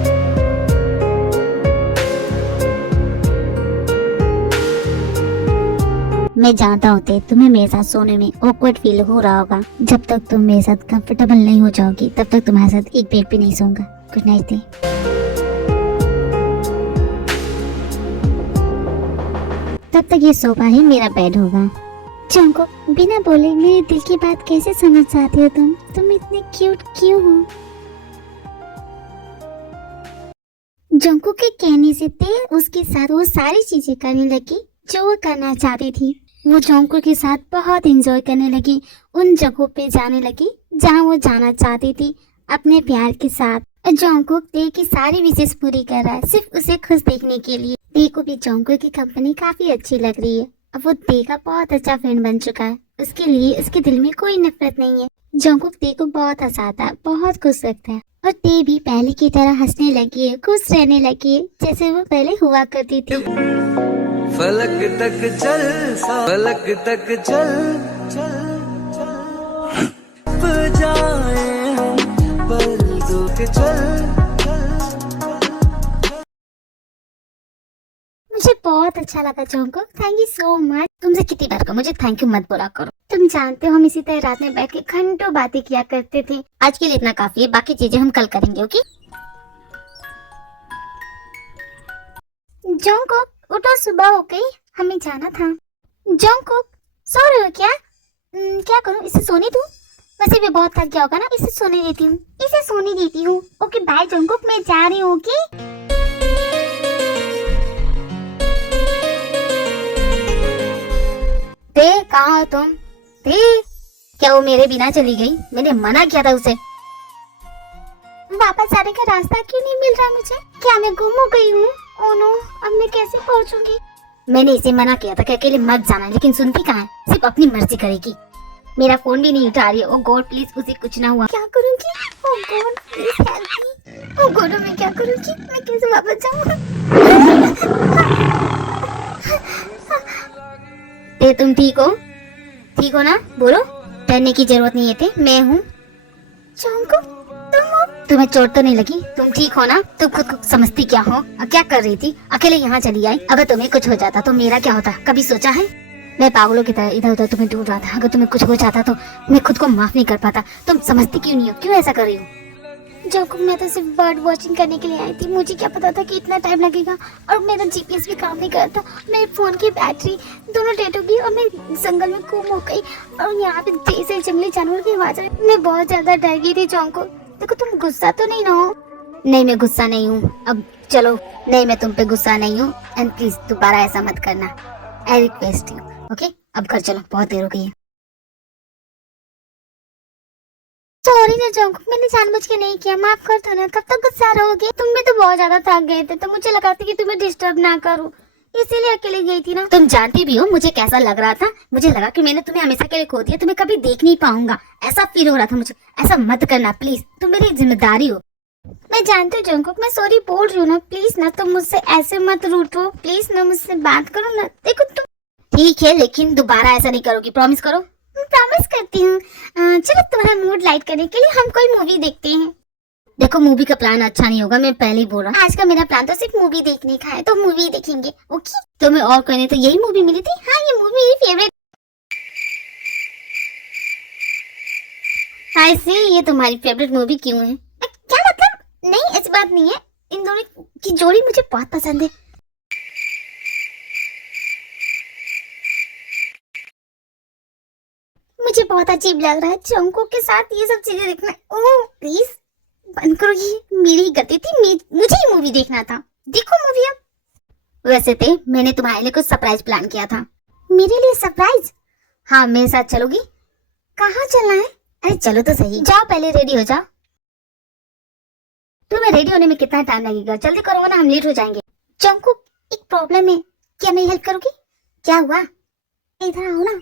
मैं जानता हूँ तुम्हें मेरे साथ सोने में ऑकवर्ड फील हो रहा होगा। जब तक तुम मेरे साथ कंफर्टेबल नहीं हो जाओगी तब तक तुम्हारे साथ एक बेड पे नहीं सोऊंगा। गुड नाइट थे। तब तक ये सोफा ही मेरा बेड होगा। जंकुक बिना बोले मेरे दिल की बात कैसे समझ जाती हो तुम? तुम इतने क्यूट क्यों हो? जंकुक के कहने से ते उसके साथ वो सारी चीजें करने लगी जो वो करना चाहती थी। वो जंकुक के साथ बहुत एंजॉय करने लगी, उन जगहों पे जाने लगी जहाँ वो जाना चाहती थी अपने प्यार के साथ। जंकुक ते की सारी विशेष पूरी कर रहा है सिर्फ उसे खुश देखने के लिए। ते को भी जंकुक की कंपनी काफी अच्छी लग रही है। अब वो ते का बहुत अच्छा फ्रेंड बन चुका है। उसके लिए उसके दिल में कोई नफरत नहीं है। जंकुक ते को बहुत हंसाता है, बहुत खुश लगता है और ते भी पहले की तरह हंसने लगी है, खुश रहने लगी है जैसे वो पहले हुआ करती थी। फलक तक चल फलक तक चल चल चल जाए हम पल दो के चल। मुझे बहुत अच्छा लगा Jungkook, thank you so much. तुमसे कितनी बार कहूं, मुझे थैंक यू मत बोला करो। तुम जानते हो हम इसी तरह रात में बैठ के घंटों बातें किया करते थे। आज के लिए इतना काफी है, बाकी चीजें हम कल करेंगे, ओके? जंकुक उठो, सुबह हो गई, हमें जाना था। जंकुक सो रहे हो क्या? क्या करूं, इसे सोने दूं? वैसे भी बहुत थक गया होगा ना, इसे सोने देती हूँ, इसे सोने देती हूँ। ओके बाय जंकुक, मैं जा रही हूँ, ओके? ते कहाँ हो तुम? ते क्या वो मेरे बिना चली गई? मैंने मना किया था उसे। वापस आने का रास्ता क्यों नहीं मिल रहा मुझे? क्या मैं गुम हो गई हूँ? ओह नो, अब मैं कैसे पहुँचूंगी? मैंने इसे मना किया था कि अकेले मत जाना, लेकिन सुनती कहाँ है, सिर्फ अपनी मर्जी करेगी। मेरा फोन भी नहीं उठा रही है। ओह गॉड प्लीज उसे कुछ ना हुआ। क्या करूँगी? Oh god please help me. Oh god मैं क्या करूँगी? मैं कैसे वापस जाऊँगा? ते तुम ठीक हो? ठीक हो ना? बोलो। डरने की जरूरत नहीं है ते, मैं हूँ। जंकुक तुम हो? तुम्हें चोट तो नहीं लगी? तुम ठीक हो ना? तुम खुद को समझती क्या हो? क्या कर रही थी? अकेले यहाँ चली आई। अगर तुम्हें कुछ हो जाता तो मेरा क्या होता? कभी सोचा है? मैं पागलों की तरह इधर उधर तुम्हें ढूंढ रहा था। अगर तुम्हें कुछ हो जाता तो मैं खुद को माफ नहीं कर पाता। तुम समझती क्यों नहीं हो? क्यों ऐसा कर रही हो? जंकुक मैं तो सिर्फ बर्ड वॉचिंग करने के लिए आई थी। मुझे क्या पता था कि इतना टाइम लगेगा। और मेरा जीपीएस भी काम नहीं करता। मेरे फोन की बैटरी दोनों डेड हो गई और मैं जंगल में गुम हो गई। और यहाँ पे ढेर से जंगली जानवर की आवाज आई। मैं बहुत ज्यादा डर गई थी जंकुक। देखो तुम गुस्सा तो नहीं ना हो? नहीं मैं गुस्सा नहीं हूँ। अब चलो। नहीं मैं तुम पे गुस्सा नहीं हूँ। एंड प्लीज दोबारा ऐसा मत करना। I request you, okay? अब घर चलो, बहुत देर हो गई है। सॉरी ना जंकुक, मैंने जानबूझ के नहीं किया, माफ कर दो ना। कब तक गुस्सा रहोगे? तुम भी तो बहुत ज्यादा थक गए थे, तो मुझे लगा था कि तुम्हें डिस्टर्ब ना करूं, इसीलिए अकेले गई थी ना। तुम जानती भी हो मुझे कैसा लग रहा था। मुझे लगा कि मैंने तुम्हें हमेशा के लिए खो दिया, तुम्हें कभी देख नहीं पाऊंगा, ऐसा फील हो रहा था मुझे। ऐसा मत करना प्लीज, तुम मेरी जिम्मेदारी हो। मैं जानती हूँ जंकुक, मैं सॉरी बोल रही हूँ ना। प्लीज ना तुम मुझसे ऐसे मत रूठो, प्लीज ना मुझसे बात करो ना। देखो तुम ठीक है, लेकिन दोबारा ऐसा नहीं करोगी, प्रॉमिस करो। प्रॉमिस करती हूँ। चलो तुम्हारा मूड लाइट करने के लिए हम कोई मूवी देखते हैं। देखो मूवी का प्लान अच्छा नहीं होगा, मैं पहले ही बोल रहा हूँ। आज का मेरा प्लान तो सिर्फ मूवी देखने का है, तो मूवी देखेंगे, ओके? तुम्हें और कोई नहीं तो यही मूवी मिली थी। हाँ ये मूवी मेरी फेवरेट। आई सी, ये तुम्हारी फेवरेट मूवी क्यों है? क्या मतलब? नहीं ऐसी बात नहीं है, इन दोनों की जोड़ी मुझे बहुत पसंद है। मुझे बहुत अजीब लग रहा है जंकुक के साथ ये सब चीजें देखना। ओह प्लीज बंद करो, ये मेरी गलती थी, मुझे ही मूवी देखना था। देखो मूवी अब। वैसे थे मैंने तुम्हारे लिए कुछ सरप्राइज प्लान किया था। मेरे लिए सरप्राइज? हाँ मेरे साथ चलोगी? कहाँ चलना है? अरे चलो तो सही, जाओ पहले रेडी हो जाओ। तुम्हें रेडी होने में कितना टाइम लगेगा? जल्दी करो ना, हम लेट हो जाएंगे। जंकुक एक प्रॉब्लम है, क्या मेरी हेल्प करोगी? क्या हुआ? इधर आओ ना।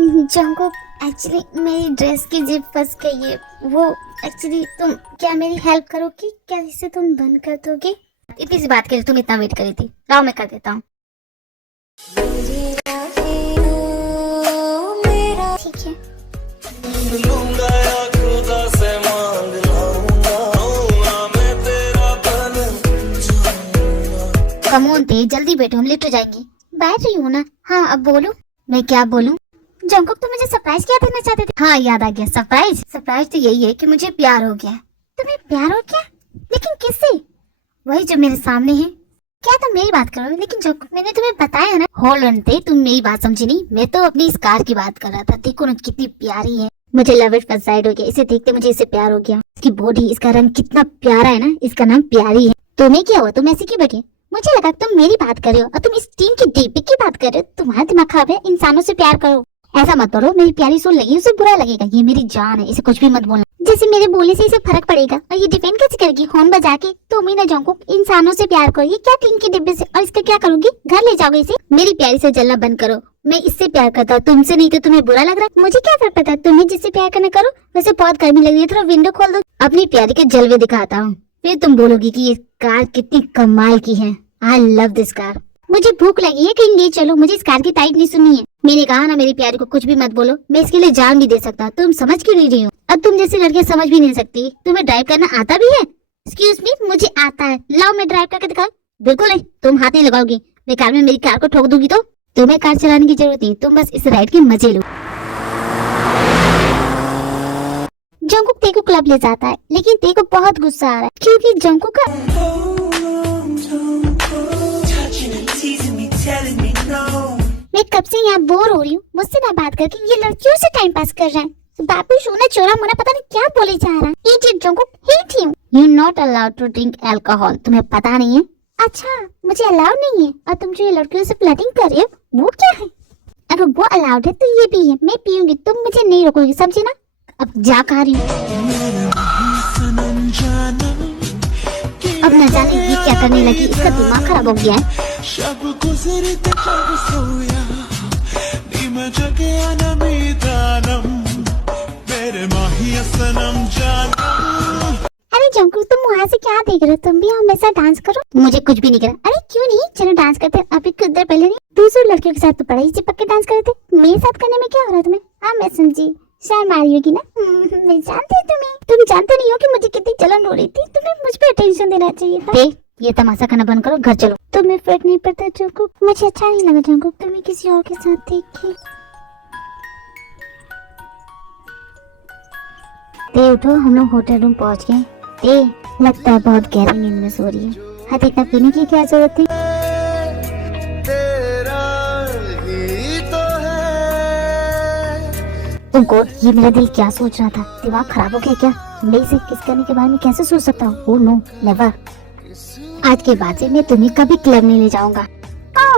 जंकुक एक्चुअली मेरी ड्रेस की जिप फंस गई है। वो एक्चुअली तुम क्या मेरी हेल्प करोगी? क्या इसे तुम बंद कर दोगे? इतनी सी बात के लिए तुम इतना वेट कर रही थी। लाओ मैं कर देता हूँ। ठीक है। कमोन ते जल्दी बैठो, हम लेट हो जाएंगे। बैठ रही हूँ ना। हाँ अब बोलो। मैं क्या बोलूँ? जंकुक तुम मुझे सरप्राइज क्या देना चाहते थे? हाँ याद आ गया, सरप्राइज। सरप्राइज तो यही है कि मुझे प्यार हो गया। तुम्हें प्यार हो गया? लेकिन किससे? वही जो मेरे सामने है। क्या तुम मेरी बात करो? लेकिन जंकुक मैंने तुम्हें बताया ना। होल्ड ऑन थे, तुम मेरी बात समझी नहीं। मैं तो अपनी इस कार की बात कर रहा था। देखो ना कितनी प्यारी है। मुझे लव एट फर्स्ट साइट हो गया, इसे देखते मुझे इससे प्यार हो गया। इसकी बॉडी, इसका रंग कितना प्यारा है ना। इसका नाम प्यारी है। तुम्हें क्या हुआ? तुम ऐसे क्यों बैठे? मुझे लगा तुम मेरी बात कर रहे हो और तुम इस टीम की डीपी की बात कर रहे हो। तुम्हारा दिमाग खराब है, इंसानों से प्यार करो। ऐसा मत करो, मेरी प्यारी सुन लगी, उसे बुरा लगेगा। ये मेरी जान है, इसे कुछ भी मत बोलना। जैसे मेरे बोलने से इसे फर्क पड़ेगा और ये डिफेंड कैसे करेगी हॉर्न बजा के? तुम ही ना जंकुक इंसानों से प्यार करो। ये क्या टीम के डिब्बे से? और इसका क्या करोगी? घर ले जाओगे इसे? मेरी प्यारी से जलना बंद करो। मैं इससे प्यार करता हूँ, तुमसे नहीं। तो तुम्हें बुरा लग रहा है? मुझे क्या फर्क पड़ता है, तुम्हें जिससे प्यार करना करो। वैसे बहुत गर्मी लग रही है, थोड़ा विंडो खोल दो। अपनी प्यारी के जलवे दिखाता हूँ, फिर तुम बोलोगी कि ये कार कितनी कमाल की है। I love this car. मुझे भूख लगी है, कहीं ले चलो। मुझे इस कार की तारीफ नहीं सुननी है। मैंने कहा ना मेरी प्यारी को कुछ भी मत बोलो, मैं इसके लिए जान भी दे सकता। तुम समझ क्यों नहीं रही हो? अब तुम जैसी लड़कियां समझ भी नहीं सकती। तुम्हें ड्राइव करना आता भी है? एक्सक्यूज मी, मुझे आता है। लाओ मैं ड्राइव करके दिखाऊं? बिल्कुल नहीं, तुम हाथ नहीं लगाओगी। बेकार में मेरी कार को ठोक दूंगी तो। तुम्हें कार चलाने की जरूरत नहीं, तुम बस इस राइड के मजे लो। जंकुक तेरे को क्लब ले जाता है, लेकिन तेरे को बहुत गुस्सा आ रहा है क्योंकि जंकुक का मैं कब से यहाँ बोर हो रही हूँ। मुझसे ना बात करके ये लड़कियों से टाइम पास कर रहा है। बापू सोना चोरा मोना पता नहीं क्या बोले जा रहा है। Idiot Jungkook, hate you. You not allowed to drink alcohol. तुम्हें पता नहीं है? अच्छा, मुझे अलाउड नहीं है। और तुम जो ये लड़कियों से फ्लर्टिंग कर रहे हो वो क्या है? अगर वो अलाउड है तो ये भी है। मैं पीऊंगी, तुम मुझे नहीं रोकोगी, समझी ना? अब जा खा रही हूँ। अब न जाने ये क्या करने लगी, इसका दिमाग खराब हो गया है। अरे जंकुक, तुम वहाँ से क्या देख रहे हो? तुम भी हमेशा डांस करो। मुझे कुछ भी नहीं करा। अरे क्यों नहीं, चलो डांस करते हैं। अभी कुछ देर पहले नहीं दूसरे लड़कियों के साथ तो बड़ा ही चिपक के डांस करते। मेरे साथ करने में क्या हो रहा है तुम्हें? हाँ मैं समझी, शर्म आ रही होगी ना। मैं जानती हूँ तुम्हें। तुम जानते नहीं हो कि मुझे कितनी जलन हो रही थी। तुम्हें मुझ पे अटेंशन देना चाहिए था। ये तमाशा करना बंद करो, घर चलो। तुम्हें फर्क नहीं पड़ता जंकुक? मुझे अच्छा नहीं लगा जंकुक तुम्हें किसी और के साथ देख के। ते उठो, हम लोग होटल रूम पहुँच गए। ते लगता है बहुत गहरी नींद में सो रही है। हाँ, इतना पीने की क्या जरूरत थी? तुम गॉड, ये मेरा दिल क्या सोच रहा था? दिमाग खराब हो गया क्या? मैं इसे किस करने के बारे में कैसे सोच सकता हूँ? Oh no, never. आज के बाद से मैं तुम्हें कभी क्लब नहीं ले जाऊंगा।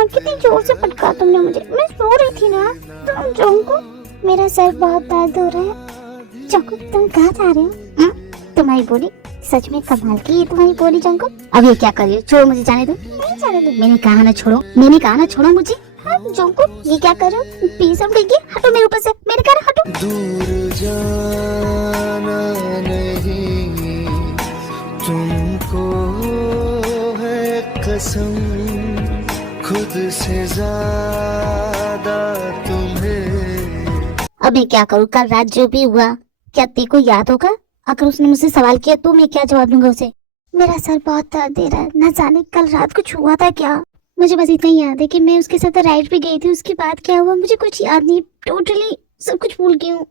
कितनी जोर से पटका तुमने मुझे। मैं सो रही थी ना। तुम जंकुक, मेरा सर बहुत दर्द हो रहा है। जंकुक, तुम कहाँ जा रहे हो? तुम्हारी बॉडी सच में कमाल की है। तुम्हारी बॉडी जंकुक। अब ये क्या कर रही हो? छोड़ो मुझे, जाने दो। नहीं जाने दो। मैंने कहा ना छोड़ो, मैंने कहा ना छोड़ो मुझे। जंकुक, ये क्या कर रहे हो? प्लीज हम देखिए, हटो मेरे ऊपर से। मैंने कहा ना हटो। दूर जाना नहीं तुमको है कसम, खुद से ज्यादा तुम्हें। अब मैं क्या करूँ? कल रात जो भी हुआ क्या तेरे को याद होगा? अगर उसने मुझसे सवाल किया तो मैं क्या जवाब दूंगा उसे? मेरा सर बहुत दर्द दे रहा है। न जाने कल रात कुछ हुआ था क्या। मुझे बस इतना ही याद है कि मैं उसके साथ राइड पे गई थी। उसके बाद क्या हुआ मुझे कुछ याद नहीं। टोटली सब कुछ भूल गई हूँ।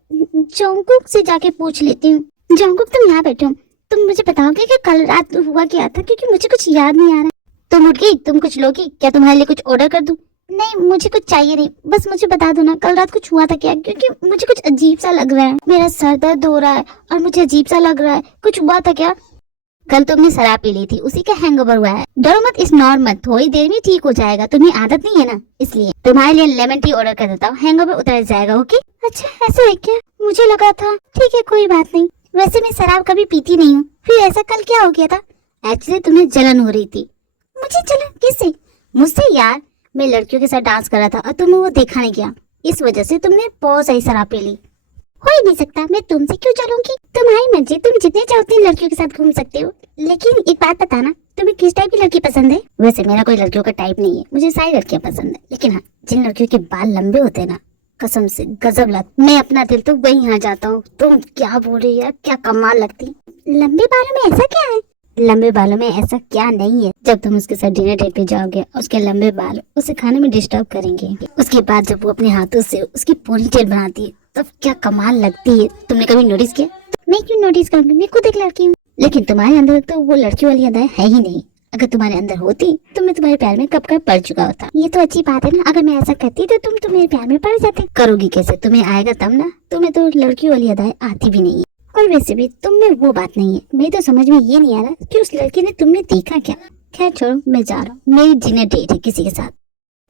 जंकुक से जाके पूछ लेती हूँ। जंकुक, तुम यहाँ बैठो, तुम मुझे बताओगे कि कल रात हुआ क्या था? क्योंकि मुझे कुछ याद नहीं आ रहा। तुम उठ गई, तुम कुछ लोगी क्या? तुम्हारे लिए कुछ ऑर्डर कर दूं? नहीं, मुझे कुछ चाहिए नहीं, बस मुझे बता दो ना कल रात कुछ हुआ था क्या? क्योंकि मुझे कुछ अजीब सा लग रहा है। मेरा सर दर्द हो रहा है और मुझे अजीब सा लग रहा है। कुछ हुआ था क्या? कल तुमने शराब पी ली थी, उसी का हैंगओवर हुआ है। डरो मत, इस नॉर्मल, थोड़ी देर में ठीक हो जाएगा। तुम्हें आदत नहीं है ना, इसलिए तुम्हारे लिए लेमन टी ऑर्डर कर देता हूँ, हैंगओवर उतर जाएगा। ओके? अच्छा ऐसा है क्या? मुझे लगा था। ठीक है, कोई बात नहीं। वैसे मैं शराब कभी पीती नहीं हूँ। फिर ऐसा कल क्या हो गया था? एक्चुअली तुम्हें जलन हो रही थी। मुझे जलन? किससे? मुझसे यार। मैं लड़कियों के साथ डांस कर रहा था और तुम्हें वो देखा नहीं गया, इस वजह से तुमने बहुत सही शराब पी ली। हो ही नहीं सकता, मैं तुमसे क्यों चलूंगी? तुम्हारी मर्जी, तुम जितने चाहो उतनी लड़कियों के साथ घूम सकते हो। लेकिन एक बात बताना, तुम्हें किस टाइप की लड़की पसंद है? वैसे मेरा कोई लड़कियों का टाइप नहीं है, मुझे सारी लड़कियां पसंद है। लेकिन हाँ, जिन लड़कियों के बाल लंबे होते हैं ना, कसम से गजब लगता। मैं अपना दिल तो वहीं आ जाता हूँ। तुम क्या बोल रही है? क्या कमाल लगती। लंबे बालों में ऐसा क्या है? लंबे बालों में ऐसा क्या नहीं है? जब तुम उसके साथ डिनर डेट पे जाओगे, उसके लंबे बाल उसे खाने में डिस्टर्ब करेंगे। उसके बाद जब वो अपने हाथों से उसकी पोनीटेल बनाती है तब क्या कमाल लगती है। तुमने कभी नोटिस किया? मैं क्यों नोटिस करूंगी? मैं खुद एक लड़की हूँ। लेकिन तुम्हारे अंदर तो वो लड़की वाली अदाएं है ही नहीं। अगर तुम्हारे अंदर होती तो मैं तुम्हारे प्यार में कब का पड़ चुका होता। ये तो अच्छी बात है ना। अगर मैं ऐसा करती तो तुम मेरे प्यार में पड़ जाते। करोगी कैसे? तुम्हें आएगा तब ना। तुम्हें तो लड़की वाली अदाएं आती भी नहीं है। और वैसे भी तुम में वो बात नहीं है। मेरी तो समझ में ये नहीं आ रहा कि उस लड़की ने तुमने देखा क्या। खैर छोड़ो, मैं जा रहा हूँ। मेरी डिनर डेट है किसी के साथ।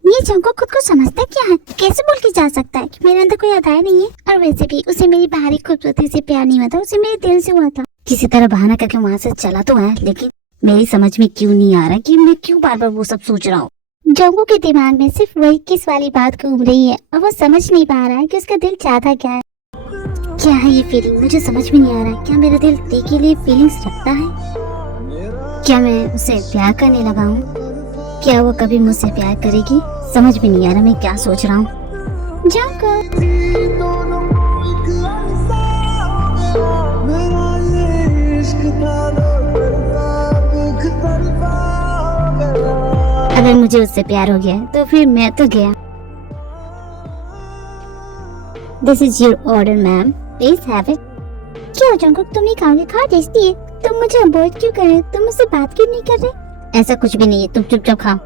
ये जंकुक खुद को समझता क्या है? कैसे बोल के जा सकता है कि मेरे अंदर कोई अदाएं नहीं है? और वैसे भी उसे मेरी बाहरी खूबसूरती से प्यार नहीं हुआ था, उसे मेरे दिल से हुआ था। किसी तरह बहाना करके वहाँ से चला तो है, लेकिन मेरी समझ में क्यों नहीं आ रहा कि मैं क्यों बार बार वो सब सोच रहा हूँ। जोंगो के दिमाग में सिर्फ वही किस वाली बात घूम रही है और वो समझ नहीं पा रहा है कि उसका दिल चाहता क्या है। क्या है ये फीलिंग, मुझे समझ में नहीं आ रहा है। क्या मेरा दिल टे के लिए फीलिंग्स रखता है? क्या मैं उसे प्यार करने लगा हूँ? क्या वो कभी मुझसे प्यार करेगी? समझ में नहीं आ रहा मैं क्या सोच रहा हूँ। जोंगो अगर मुझे उससे प्यार हो गया है, तो फिर मैं तो गया। This is your order ma'am, please have it. क्यों जोंगो, तुम नहीं खाओगे? खा, टेस्टी है। तुम मुझे अवॉइड क्यों कर रहे हो? तुम मुझसे बात क्यों नहीं कर रहे? ऐसा कुछ भी नहीं है, तुम चुपचाप खाओ।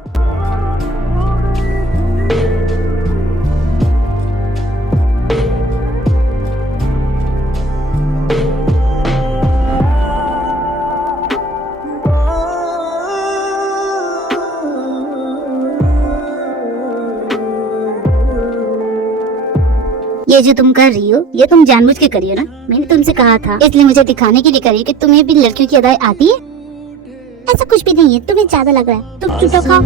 ये जो तुम कर रही हो, ये तुम जानबूझ के करी हो ना? मैंने तुमसे कहा था, इसलिए मुझे दिखाने के लिए करी कि तुम्हें भी लड़कियों की अदाएं आती है। ऐसा कुछ भी नहीं है, तुम्हें ज्यादा लग रहा है। तुम चुप खाओ।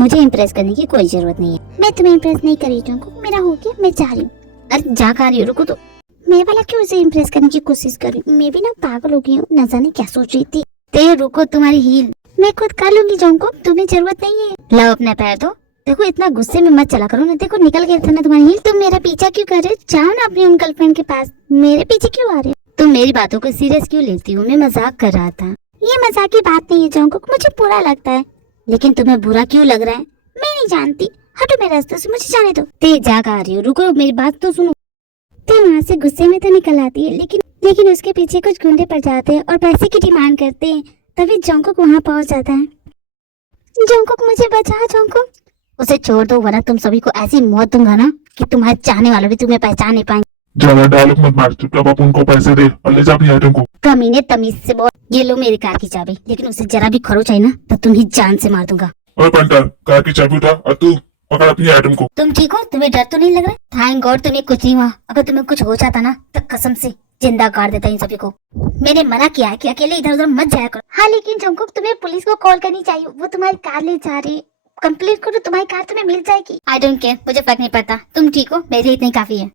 मुझे इम्प्रेस करने की कोई जरूरत नहीं है। मैं तुम्हें इम्प्रेस नहीं कर रही हूँ, मेरा हो गया, मैं जा रही हूँ। अरे जा खा रही हो, रुको तो। मैं वाला क्यों उसे इम्प्रेस करने की कोशिश कर रही हूँ? मैं भी ना पागल हो गई हूँ, न जाने क्या सोच रही थी। ते रुको, तुम्हारी हील मैं खुद कर लूंगी जोंगो, तुम्हें जरूरत नहीं है। लाओ अपना पैर दो। देखो इतना गुस्से में मत चला करो ना, देखो निकल गया था ना तुम्हारी हील। तुम मेरा पीछा क्यों कर रहे हो? जाओ ना अपनी उन गर्लफ्रेंड के पास, मेरे पीछे क्यों आ रहे हो? तुम मेरी बातों को सीरियस क्यों लेती हो? मैं मजाक कर रहा था। ये मजाक की बात नहीं है जोंगो, मुझे बुरा लगता है। लेकिन तुम्हें बुरा क्यों लग रहा है? मैं नहीं जानती, हटो मेरे रास्ते से, मुझे जाने दो। ते जा आ रही हो, रुको मेरी बात तो सुनो। ते वहाँ से गुस्से में तो निकल आती है, लेकिन उसके पीछे कुछ गुंडे पड़ जाते हैं और पैसे की डिमांड करते हैं, तभी जोंगो वहाँ पहुँच जाता है। जोंगो मुझे बचा, जोंगो उसे छोड़ दो, वरना तुम सभी को ऐसी मौत दूंगा ना कि तुम्हारे चाहने वाले भी तुम्हें पहचान नहीं पाएंगे। ज्यादा डायलॉग मत मार, चुपचाप आप उनको पैसे दे और ले जा अपनी आइटम को। कमीने, तमीज से बोल। ये लो मेरी कार की चाबी, लेकिन उसे जरा भी खरोच आई ना तो तुम्हें जान से मार दूंगा। ओए पंटर, कार की चाबी उठा और तू पकड़ अपनी आइटम को। तुम ठीक हो? तुम्हें डर तो नहीं लग रहा? थैंक गॉड तुम्हें कुछ नहीं हुआ। अगर तुम्हें कुछ हो जाता ना तो कसम से जिंदा काट देता इन सभी को। मैंने मना किया है कि अकेले इधर उधर मत जाया करो। हाँ लेकिन जोंगो तुम्हें पुलिस को कॉल करनी चाहिए, वो तुम्हारी कार ले जा रही है। कंप्लीट करो, तुम्हारी कार तुम्हें मिल जाएगी। आई डोंट केयर, मुझे फर्क नहीं पड़ता। तुम ठीक हो, मेरे लिए इतना ही काफी है।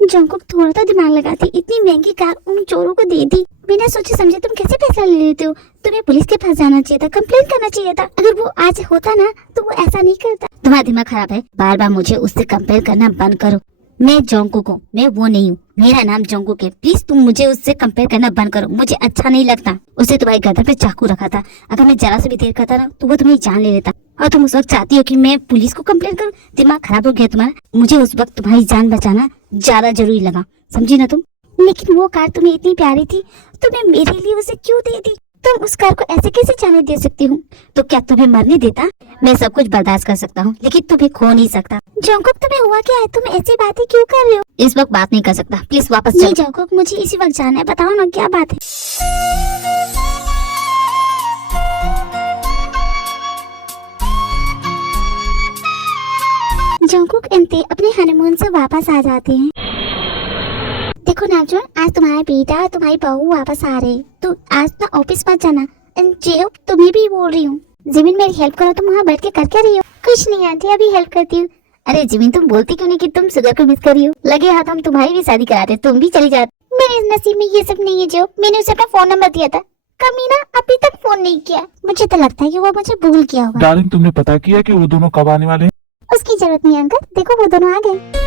जोंगो थोड़ा तो दिमाग लगाती, इतनी महंगी कार उन चोरों को दे दी बिना सोचे समझे। तुम कैसे पैसा ले लेते हो? तुम्हें पुलिस के पास जाना चाहिए था, कंप्लेंट करना चाहिए था। अगर वो आज होता ना तो वो ऐसा नहीं करता। तुम्हारा दिमाग खराब है, बार बार मुझे उससे कंपेयर करना बंद करो। मैं जोंगो को, मैं वो नहीं हूँ, मेरा नाम जोंगो के। प्लीज तुम मुझे उससे कंपेयर करना बंद करो, मुझे अच्छा नहीं लगता। उसने तुम्हारी गर्दन पे चाकू रखा था, अगर मैं जरा से भी देर करता ना तो वो तुम्हें जान ले लेता। और तुम उस वक्त चाहती हो कि मैं पुलिस को कंप्लेंट करूं? दिमाग खराब हो गया तुम्हारा। मुझे उस वक्त तुम्हारी जान बचाना ज्यादा जरूरी लगा, समझी ना तुम? लेकिन वो कार तुम्हें इतनी प्यारी थी, तुमने मेरे लिए उसे क्यों दे दी? तुम उस कार को ऐसे कैसे जाने दे सकती हूँ? तो क्या तुम्हें मरने देता? मैं सब कुछ बर्दाश्त कर सकता हूँ, लेकिन तुम्हें खो नहीं सकता। जोंगो तुम्हें हुआ क्या है? तुम ऐसी बातें क्यों कर रहे हो? इस वक्त बात नहीं कर सकता, प्लीज वापस चलो। जोंगो मुझे इसी वक्त जाना है, बताओ ना क्या बात है? जोंगुक एंते अपने हनीमून से वापस आ जाते हैं। देखो नामजोन, आज तुम्हारा बेटा और तुम्हारी बहू वापस आ रहे। तो आज ना ऑफिस मत जाना। जेब तुम्हें भी बोल रही हूँ। जिमिन मेरी हेल्प करो, तुम वहाँ बैठ के कर क्या रही हो? कुछ नहीं आंटी, अभी हेल्प करती हूँ। अरे जिमिन तुम बोलती क्यों नहीं कि तुम सुगर को मिस कर रही हो? लगे हाथ हम तुम्हारी भी शादी कराते, तुम भी चली जाती। मेरे नसीब में ये सब नहीं है जो, मैंने उसे अपना फोन नंबर दिया था। कमीना अभी तक फोन नहीं किया। मुझे तो लगता है कि वो मुझे भूल गया होगा। डार्लिंग तुमने पता किया कि वो दोनों कब आने वाले हैं? उसकी जरूरत नहीं अंकल, देखो वो दोनों आ गए।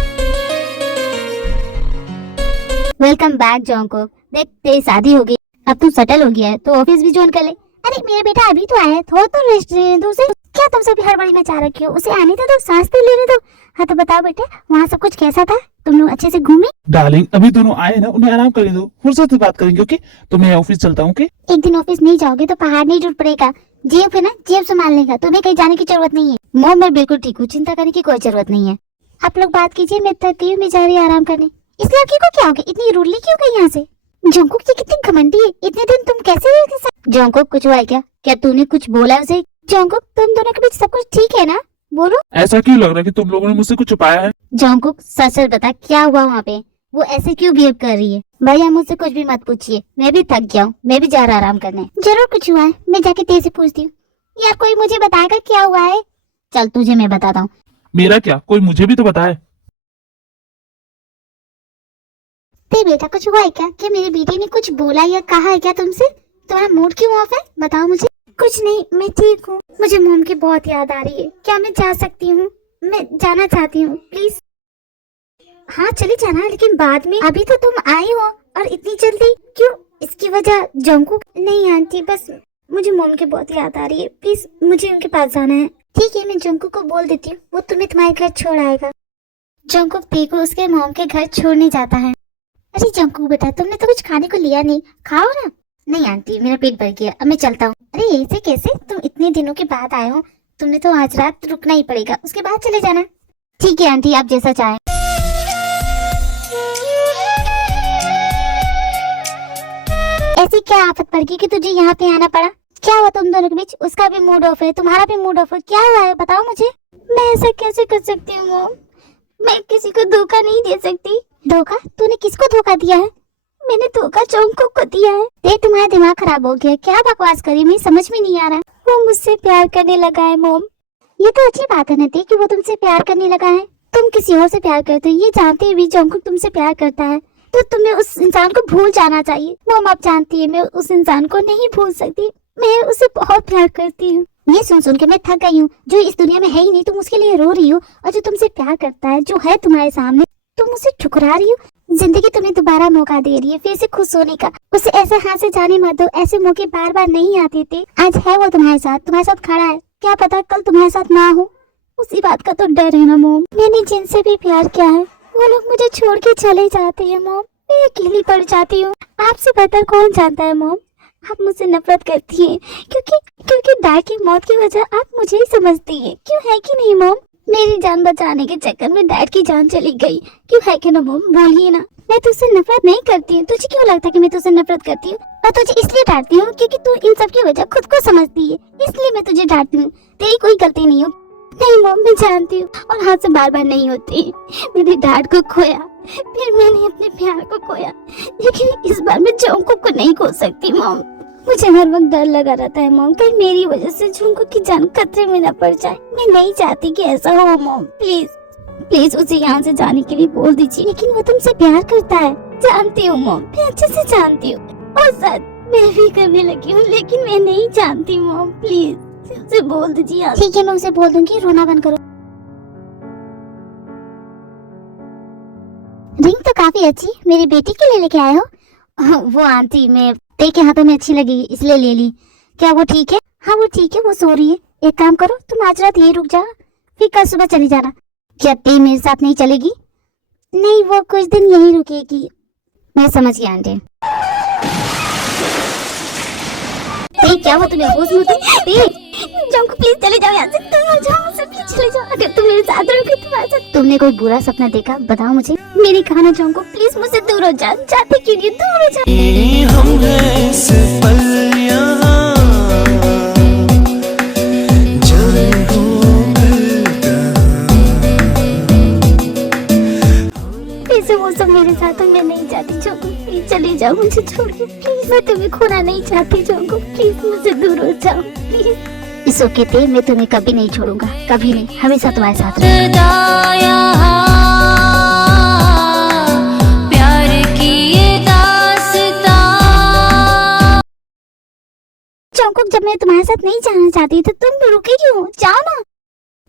Welcome back Jongo. देख तेरी शादी हो गई, अब तू सेटल हो गया है तो ऑफिस भी ज्वाइन कर ले। अरे मेरा बेटा अभी तो आया है, थोड़ा तो रेस्ट लेने दो उसे। क्या तुम सभी हड़बड़ी में चाह रखी हो? उसे आने तो सांस तो लेने दो। हाँ तो बताओ बेटा, वहाँ सब कुछ कैसा था? तुम लोग अच्छे से घूमे? डार्लिंग अभी दोनों आए ना, उन्हें आराम करने दो, फुर्सत से बात करेंगे। ओके तो मैं ऑफिस चलता हूँ। एक दिन ऑफिस नहीं जाओगे तो पहाड़ नहीं टूट पड़ेगा। जेब है ना, जेब संभाल लेगा, तुम्हें कहीं जाने की जरूरत नहीं है। मोम मैं बिल्कुल ठीक हूँ, चिंता करने की कोई जरूरत नहीं है। आप लोग बात कीजिए, मैं थकती हूँ, मैं जा रही हूँ आराम करने। इस लड़की को क्या हो गया? इतनी रूडली क्यों गई यहाँ से? जोंगुक ये कितनी घमंडी है, इतने दिन तुम कैसे रहे उसके साथ? जोंगुक कुछ हुआ है क्या? क्या तूने कुछ बोला उसे? जोंगुक तुम दोनों के बीच सब कुछ ठीक है ना? बोलो। ऐसा क्यों लग रहा है कि तुम लोगों ने मुझसे कुछ छुपाया है? जोंगुक सच सच बता, क्या हुआ वहाँ पे? वो ऐसे क्यों बिहेव कर रही है? भैया मुझसे कुछ भी मत पूछिए, मैं भी थक गया हूँ, मैं भी जा रहा आराम करने। जरूर कुछ हुआ है, मैं जाके तेरे से पूछती हूँ। यार कोई मुझे बताएगा क्या हुआ है? चल तुझे मैं बताता हूँ। मेरा क्या, कोई मुझे भी तो बताए। ते बेटा कुछ हुआ है क्या? क्या मेरी बेटी ने कुछ बोला या कहा है क्या तुमसे? तुम्हारा मूड क्यों ऑफ है? बताओ मुझे। कुछ नहीं, मैं ठीक हूँ। मुझे मोम की बहुत याद आ रही है। क्या मैं जा सकती हूँ? मैं जाना चाहती हूँ, प्लीज। हाँ चली जाना, लेकिन बाद में। अभी तो तुम आई हो और इतनी जल्दी क्यों? इसकी वजह जंकू? नहीं आंटी, बस मुझे मोम की बहुत याद आ रही है, प्लीज मुझे उनके पास जाना है। ठीक है, मैं जंकू को बोल देती हूँ, वो तुम्हें तुम्हारे घर छोड़ आएगा। जंकू देखो उसके मोम के घर छोड़ने जाता है। अरे जंकू बेटा, तुमने तो कुछ खाने को लिया नहीं, खाओ ना। नहीं आंटी, मेरा पेट भर गया, अब मैं चलता हूँ। अरे ऐसे कैसे? तुम इतने दिनों के बाद आए हो, तुमने तो आज रात रुकना ही पड़ेगा, उसके बाद चले जाना। ठीक है आंटी, आप जैसा चाहें। ऐसी क्या आफत पड़ गई कि तुझे यहाँ पे आना पड़ा? क्या हुआ तुम दोनों के बीच? उसका भी मूड ऑफ है, तुम्हारा भी मूड ऑफ है, क्या हुआ है बताओ मुझे। मैं ऐसा कैसे कर सकती हूँ मोम? मैं किसी को धोखा नहीं दे सकती। धोखा? तूने किसको धोखा दिया है? मैंने धोखा जंकू को दिया है। देख तुम्हारा दिमाग खराब हो गया, क्या बकवास करी, मैं समझ में नहीं आ रहा। वो मुझसे प्यार करने लगा है मोम। ये तो अच्छी बात है नती कि वो तुमसे प्यार करने लगा है। तुम किसी और से प्यार करते हो ये जानते हुए जंकू तुमसे प्यार करता है, तो तुम्हें उस इंसान को भूल जाना चाहिए। मोम आप जानती है मैं उस इंसान को नहीं भूल सकती, मैं उसे बहुत प्यार करती हूँ। ये सुन सुन के मैं थक गई हूँ। जो इस दुनिया में है ही नहीं तुम उसके लिए रो रही हो, और जो तुमसे प्यार करता है, जो है तुम्हारे सामने, तुम उसे ठुकरा रही हो। जिंदगी तुम्हें दोबारा मौका दे रही है फिर से खुश होने का। उसे ऐसे हाथ से जाने मत दो, ऐसे मौके बार बार नहीं आते थे। आज है वो तुम्हारे साथ खड़ा है, क्या पता कल तुम्हारे साथ ना हो। उसी बात का तो डर है ना मोम। मैंने जिनसे भी प्यार किया है वो लोग मुझे छोड़ के चले जाते हैं मोम। मैं अकेली पड़ जाती हूँ। आपसे बेहतर कौन जानता है मोम, आप मुझसे नफरत करती हैं क्योंकि डैड की मौत की वजह आप मुझे ही समझती हैं, क्यों है कि नहीं मोम? मेरी जान बचाने के चक्कर में डैड की जान चली गई, क्यों है कि ना मोम? बोलिए ना। मैं तुझसे नफरत नहीं करती हूँ, तुझे क्यों लगता है कि मैं तुझसे नफरत करती हूँ? मैं तुझे इसलिए डांटती हूँ क्योंकि तू इन सब की वजह खुद को समझती है, इसलिए मैं तुझे डांटती हूँ। तेरी कोई गलती नहीं हो। नहीं मोम, मैं जानती हूँ, और हाथ से बार बार नहीं होती। मैंने डैड को खोया, फिर मैंने अपने प्यार को खोया, लेकिन इस बार मैं जंकू को नहीं खो सकती मोम। मुझे हर वक्त डर लगा रहता है मोम, कहीं मेरी वजह से जंकू की जान खतरे में न पड़ जाए। मैं नहीं चाहती कि ऐसा हो मोम, प्लीज प्लीज उसे यहाँ से जाने के लिए बोल दीजिए। लेकिन वो तुमसे प्यार करता है, जानती हूँ मोम, मैं अच्छे से जानती हूँ, और शायद मैं भी करने लगी हूँ, लेकिन मैं नहीं जानती मोम। प्लीज उसे बोल दीजिए। ठीक है, मैं उसे बोल दूंगी, रोना बंद करो। रिंग तो काफी अच्छी, मेरी बेटी के लिए लेके आए हो? वो आंटी मैं देखे हाथों में अच्छी लगी इसलिए ले ली। क्या वो ठीक है? हाँ वो ठीक है, वो सो रही है। एक काम करो, तुम आज रात यही रुक जाओ, फिर कल सुबह चली जाना। क्या ते मेरे साथ नहीं चलेगी? नहीं, वो कुछ दिन यही रुकेगी। मैं समझ गई आंटी। क्या हुआ तुम्हें? होश में तो जंकू प्लीज चले जाओ यहाँ से, तुम आ जाओ मुझसे, प्लीज चले जाओ। अगर तुम मेरे साथ रहोगे तुम्हारे साथ। तुमने कोई बुरा सपना देखा? बताओ मुझे। मेरी कहानी जंकू प्लीज मुझसे दूर हो जाओ। जाते क्यों नहीं? दूर हो जाओ। हम हैं सफल यहाँ, जाने हो ऐसे वो सब मेरे साथ हो, मैं नहीं चाहती जंकू, प्लीज चले जाओ मुझे छोड़ के, प्लीज। मैं तुम्हें खोना नहीं चाहती जंकू, प्लीज मुझसे दूर हो जाओ प्लीज। इस ओके थे, मैं तुम्हें कभी नहीं छोड़ूंगा, कभी नहीं, हमेशा तुम्हारे साथ रहूंगा। प्यार की ये दास्तां। जंकू जब मैं तुम्हारे साथ नहीं जाना चाहती तो तुम रुके क्यों? जाओ ना।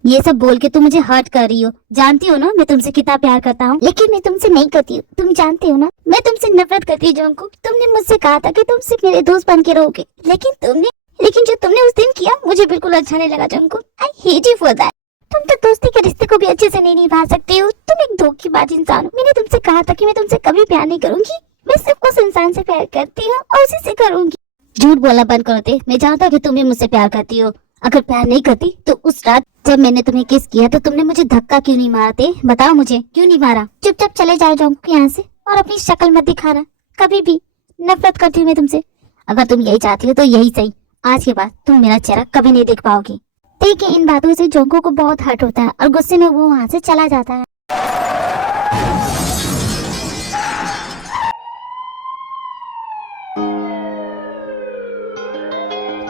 ये सब बोल के तुम मुझे हर्ट कर रही हो। जानती हो ना मैं तुमसे कितना प्यार करता हूँ, लेकिन मैं तुमसे नहीं करती हूँ, तुम जानते हो ना। मैं तुमसे नफरत करती हूँ जंकू। तुमने मुझसे कहा था कि तुम सिर्फ मेरे दोस्त बन के रहोगे, लेकिन जो तुमने उस दिन किया मुझे बिल्कुल अच्छा नहीं लगा जंकू। I hate you for that. तुम तो दोस्ती के रिश्ते को भी अच्छे से नहीं निभा सकती हो। तुम एक धोखेबाज इंसान हो। मैंने तुमसे कहा था कि मैं तुमसे कभी प्यार नहीं करूंगी, मैं सिर्फ उस इंसान से प्यार करती हूँ और उसी से करूंगी। झूठ बोलना बंद करो ते। मैं जानता हूँ कि तुम भी मुझसे प्यार करती हो। अगर प्यार नहीं करती तो उस रात जब मैंने तुम्हें किस किया तो तुमने मुझे धक्का क्यों नहीं मारा थे? बताओ मुझे, क्यों नहीं मारा? चुपचाप चले जाओ जंकू यहाँ से, और अपनी शक्ल मत दिखाना कभी भी। नफरत करती हूँ मैं तुमसे। अगर तुम यही चाहती हो तो यही सही, आज के बाद तुम मेरा चेहरा कभी नहीं देख पाओगी। देखिए इन बातों से जंकू को बहुत हर्ट होता है और गुस्से में वो वहाँ से चला जाता है।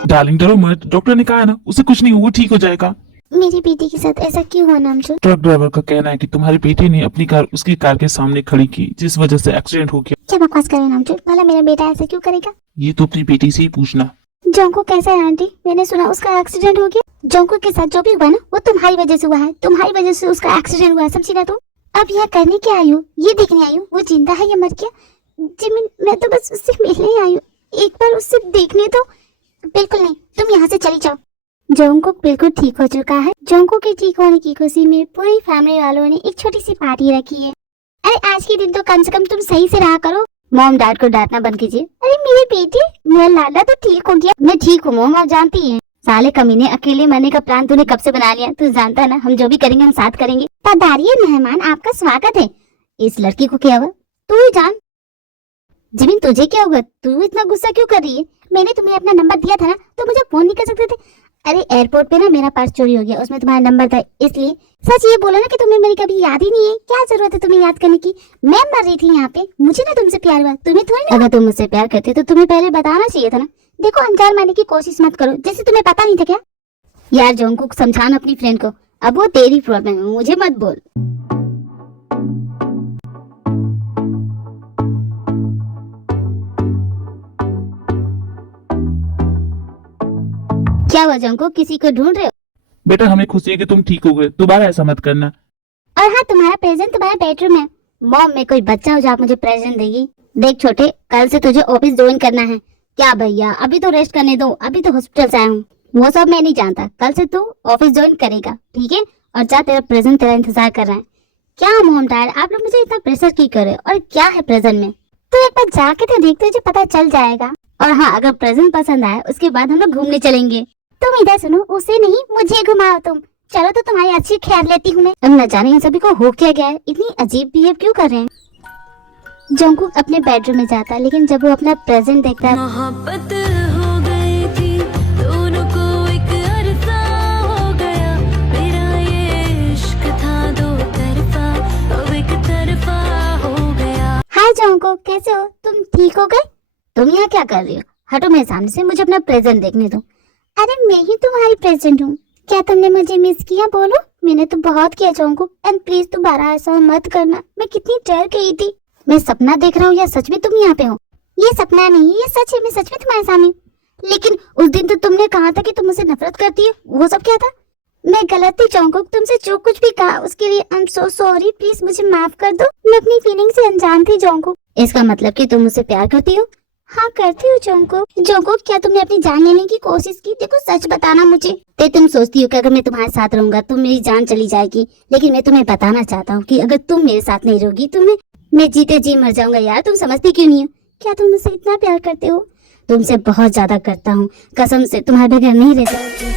डार्लिंग डरो मत, डॉक्टर ने कहा है ना उसे कुछ नहीं हुआ, ठीक हो जाएगा। मेरी बेटी के साथ ऐसा क्यों हुआ नामचो? ट्रक ड्राइवर का कहना है कि तुम्हारी बेटी ने अपनी कार उसकी कार के सामने खड़ी की, जिस वजह से एक्सीडेंट हो गया। क्या बकवास कर रहे हैं नामचो? भला मेरा बेटा ऐसा क्यों करेगा? ये तो अपनी बेटी से ही पूछना। जोंको कैसा है आंटी? मैंने सुना उसका एक्सीडेंट हो गया। जोंको के साथ जो भी हुआ ना वो तुम्हारी वजह से हुआ है, तुम्हारी वजह से उसका एक्सीडेंट हुआ है, समझी ना तुम? अब यहाँ करने क्या आई हूँ? ये देखने आई हूँ वो जिंदा है या मर गया। जिमिन मैं तो बस उससे मिलने ही आई हूँ, एक बार उससे देखने तो। बिल्कुल नहीं, तुम यहाँ से चली जाओ। जोंको बिल्कुल ठीक हो चुका है। जोंको के ठीक होने की खुशी में पूरी फैमिली वालों ने एक छोटी सी पार्टी रखी है। अरे आज के दिन तो कम से कम तुम सही से रहा करो, मॉम डैड को डांटना बंद कीजिए। अरे मेरी बेटी, मेरा लाडला तो ठीक हो गया। मैं ठीक हूँ मॉम, आप जानती हैं। साले कमीने, अकेले मरने का प्लान तूने कब से बना लिया? तू जानता है ना हम जो भी करेंगे हम साथ करेंगे। पधारिए मेहमान, आपका स्वागत है। इस लड़की को क्या हुआ तू ही जान। जिमिन तुझे क्या होगा? तू इतना गुस्सा क्यों कर रही है? मैंने तुम्हें अपना नंबर दिया था ना, तो मुझे फोन नहीं कर सकते थे? अरे एयरपोर्ट पे ना मेरा पर्स चोरी हो गया, उसमें तुम्हारा नंबर था, इसलिए। सच ये बोला ना कि तुम्हें मेरी कभी याद ही नहीं है। क्या जरूरत है तुम्हें याद करने की? मैं मर रही थी यहाँ पे, मुझे ना तुमसे प्यार हुआ, तुम्हें थोड़ी ना। अगर तुम मुझसे प्यार करते तो तुम्हें पहले बताना चाहिए था ना। देखो अनजान मानने की कोशिश मत करो, जैसे तुम्हें पता नहीं था क्या। यार जोंको समझाना अपनी फ्रेंड को, अब वो तेरी प्रॉब्लम है, मुझे मत बोल। क्या हुआ जोंको, किसी को ढूंढ रहे हो? बेटा हमें खुशी है कि तुम ठीक हो गए, दोबारा ऐसा मत करना। और हाँ, तुम्हारा प्रेजेंट तुम्हारे बेडरूम है। मॉम, मैं कोई बच्चा हूँ जो आप मुझे प्रेजेंट देगी? देख छोटे, कल से तुझे ऑफिस ज्वाइन करना है। क्या भैया, अभी तो रेस्ट करने दो, अभी तो हॉस्पिटल से आया हूँ। वो सब मैं नहीं जानता, कल से तू ऑफिस ज्वाइन करेगा, ठीक है? और जा, तेरा प्रेजेंट तेरा इंतजार कर रहा है। क्या मॉम डैड, आप लोग मुझे इतना प्रेशर क्यों कर रहे हो? और क्या है प्रेजेंट में? तो एक बार जाके तो देख, तुझे पता चल जाएगा। और हाँ, अगर प्रेजेंट पसंद आए उसके बाद हम लोग घूमने चलेंगे। तुम इधर सुनो, उसे नहीं मुझे घुमाओ तुम। चलो तो तुम्हारी अच्छी ख्याल लेती हूँ मैं। अब न जाने इन सभी को हो क्या गया है, इतनी अजीब बिहेव क्यों कर रहे हैं। जोंकुक अपने बेडरूम में जाता है, लेकिन जब वो अपना प्रेजेंट देखता है, मोहब्बत हो गई थी दोनों को, एक अरसा हो गया। मेरा ये इश्क था दो तरफा, अब एक तरफा हो गया। हाय जोंकुक, कैसे हो तुम? ठीक हो गए? तुम यहाँ क्या कर रही हो? हटो मेरे सामने से, मुझे अपना प्रेजेंट देखने दो। अरे मैं ही तुम्हारी प्रेजेंट हूँ, क्या तुमने मुझे मिस किया? बोलो। मैंने तो बहुत किया जोंकुक, एंड प्लीज दोबारा ऐसा मत करना। मैं कितनी डर गई थी। मैं सपना देख रहा हूँ या सच में तुम यहाँ पे हो? ये सपना नहीं, ये सच है, मैं सच में तुम्हारे सामने। लेकिन उस दिन तो तुमने कहा था कि तुम मुझसे नफरत करती हो, वो सब क्या था? मैं गलत थी जोंकुक, तुमसे जो कुछ भी कहा उसके लिए आई एम सो सॉरी, प्लीज मुझे माफ कर दो। मैं अपनी फीलिंग से अनजान थी जोंकुक। इसका मतलब कि तुम मुझसे प्यार करती हो? हाँ करती हूँ जोंकुक। जोंकुक, क्या तुमने अपनी जान लेने की कोशिश की? देखो सच बताना मुझे। ते तुम सोचती हो कि अगर मैं तुम्हारे साथ रहूंगा तो मेरी जान चली जाएगी, लेकिन मैं तुम्हें बताना चाहता हूँ कि अगर तुम मेरे साथ नहीं रहोगी तो मैं जीते जी मर जाऊंगा। यार तुम समझती क्यों नहीं हो? क्या तुम मुझसे इतना प्यार करते हो? तुमसे बहुत ज्यादा करता हूँ, कसम से तुम्हारे बगैर नहीं रह सकती।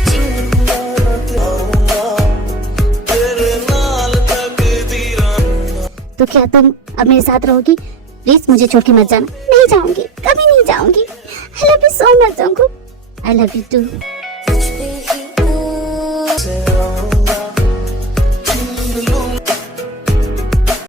तो क्या तुम अब मेरे साथ रहोगी? प्लीज मुझे छोड़ के मत जाना। नहीं जाऊंगी, कभी नहीं जाऊंगी। I love you so much Jungkook. I love you to.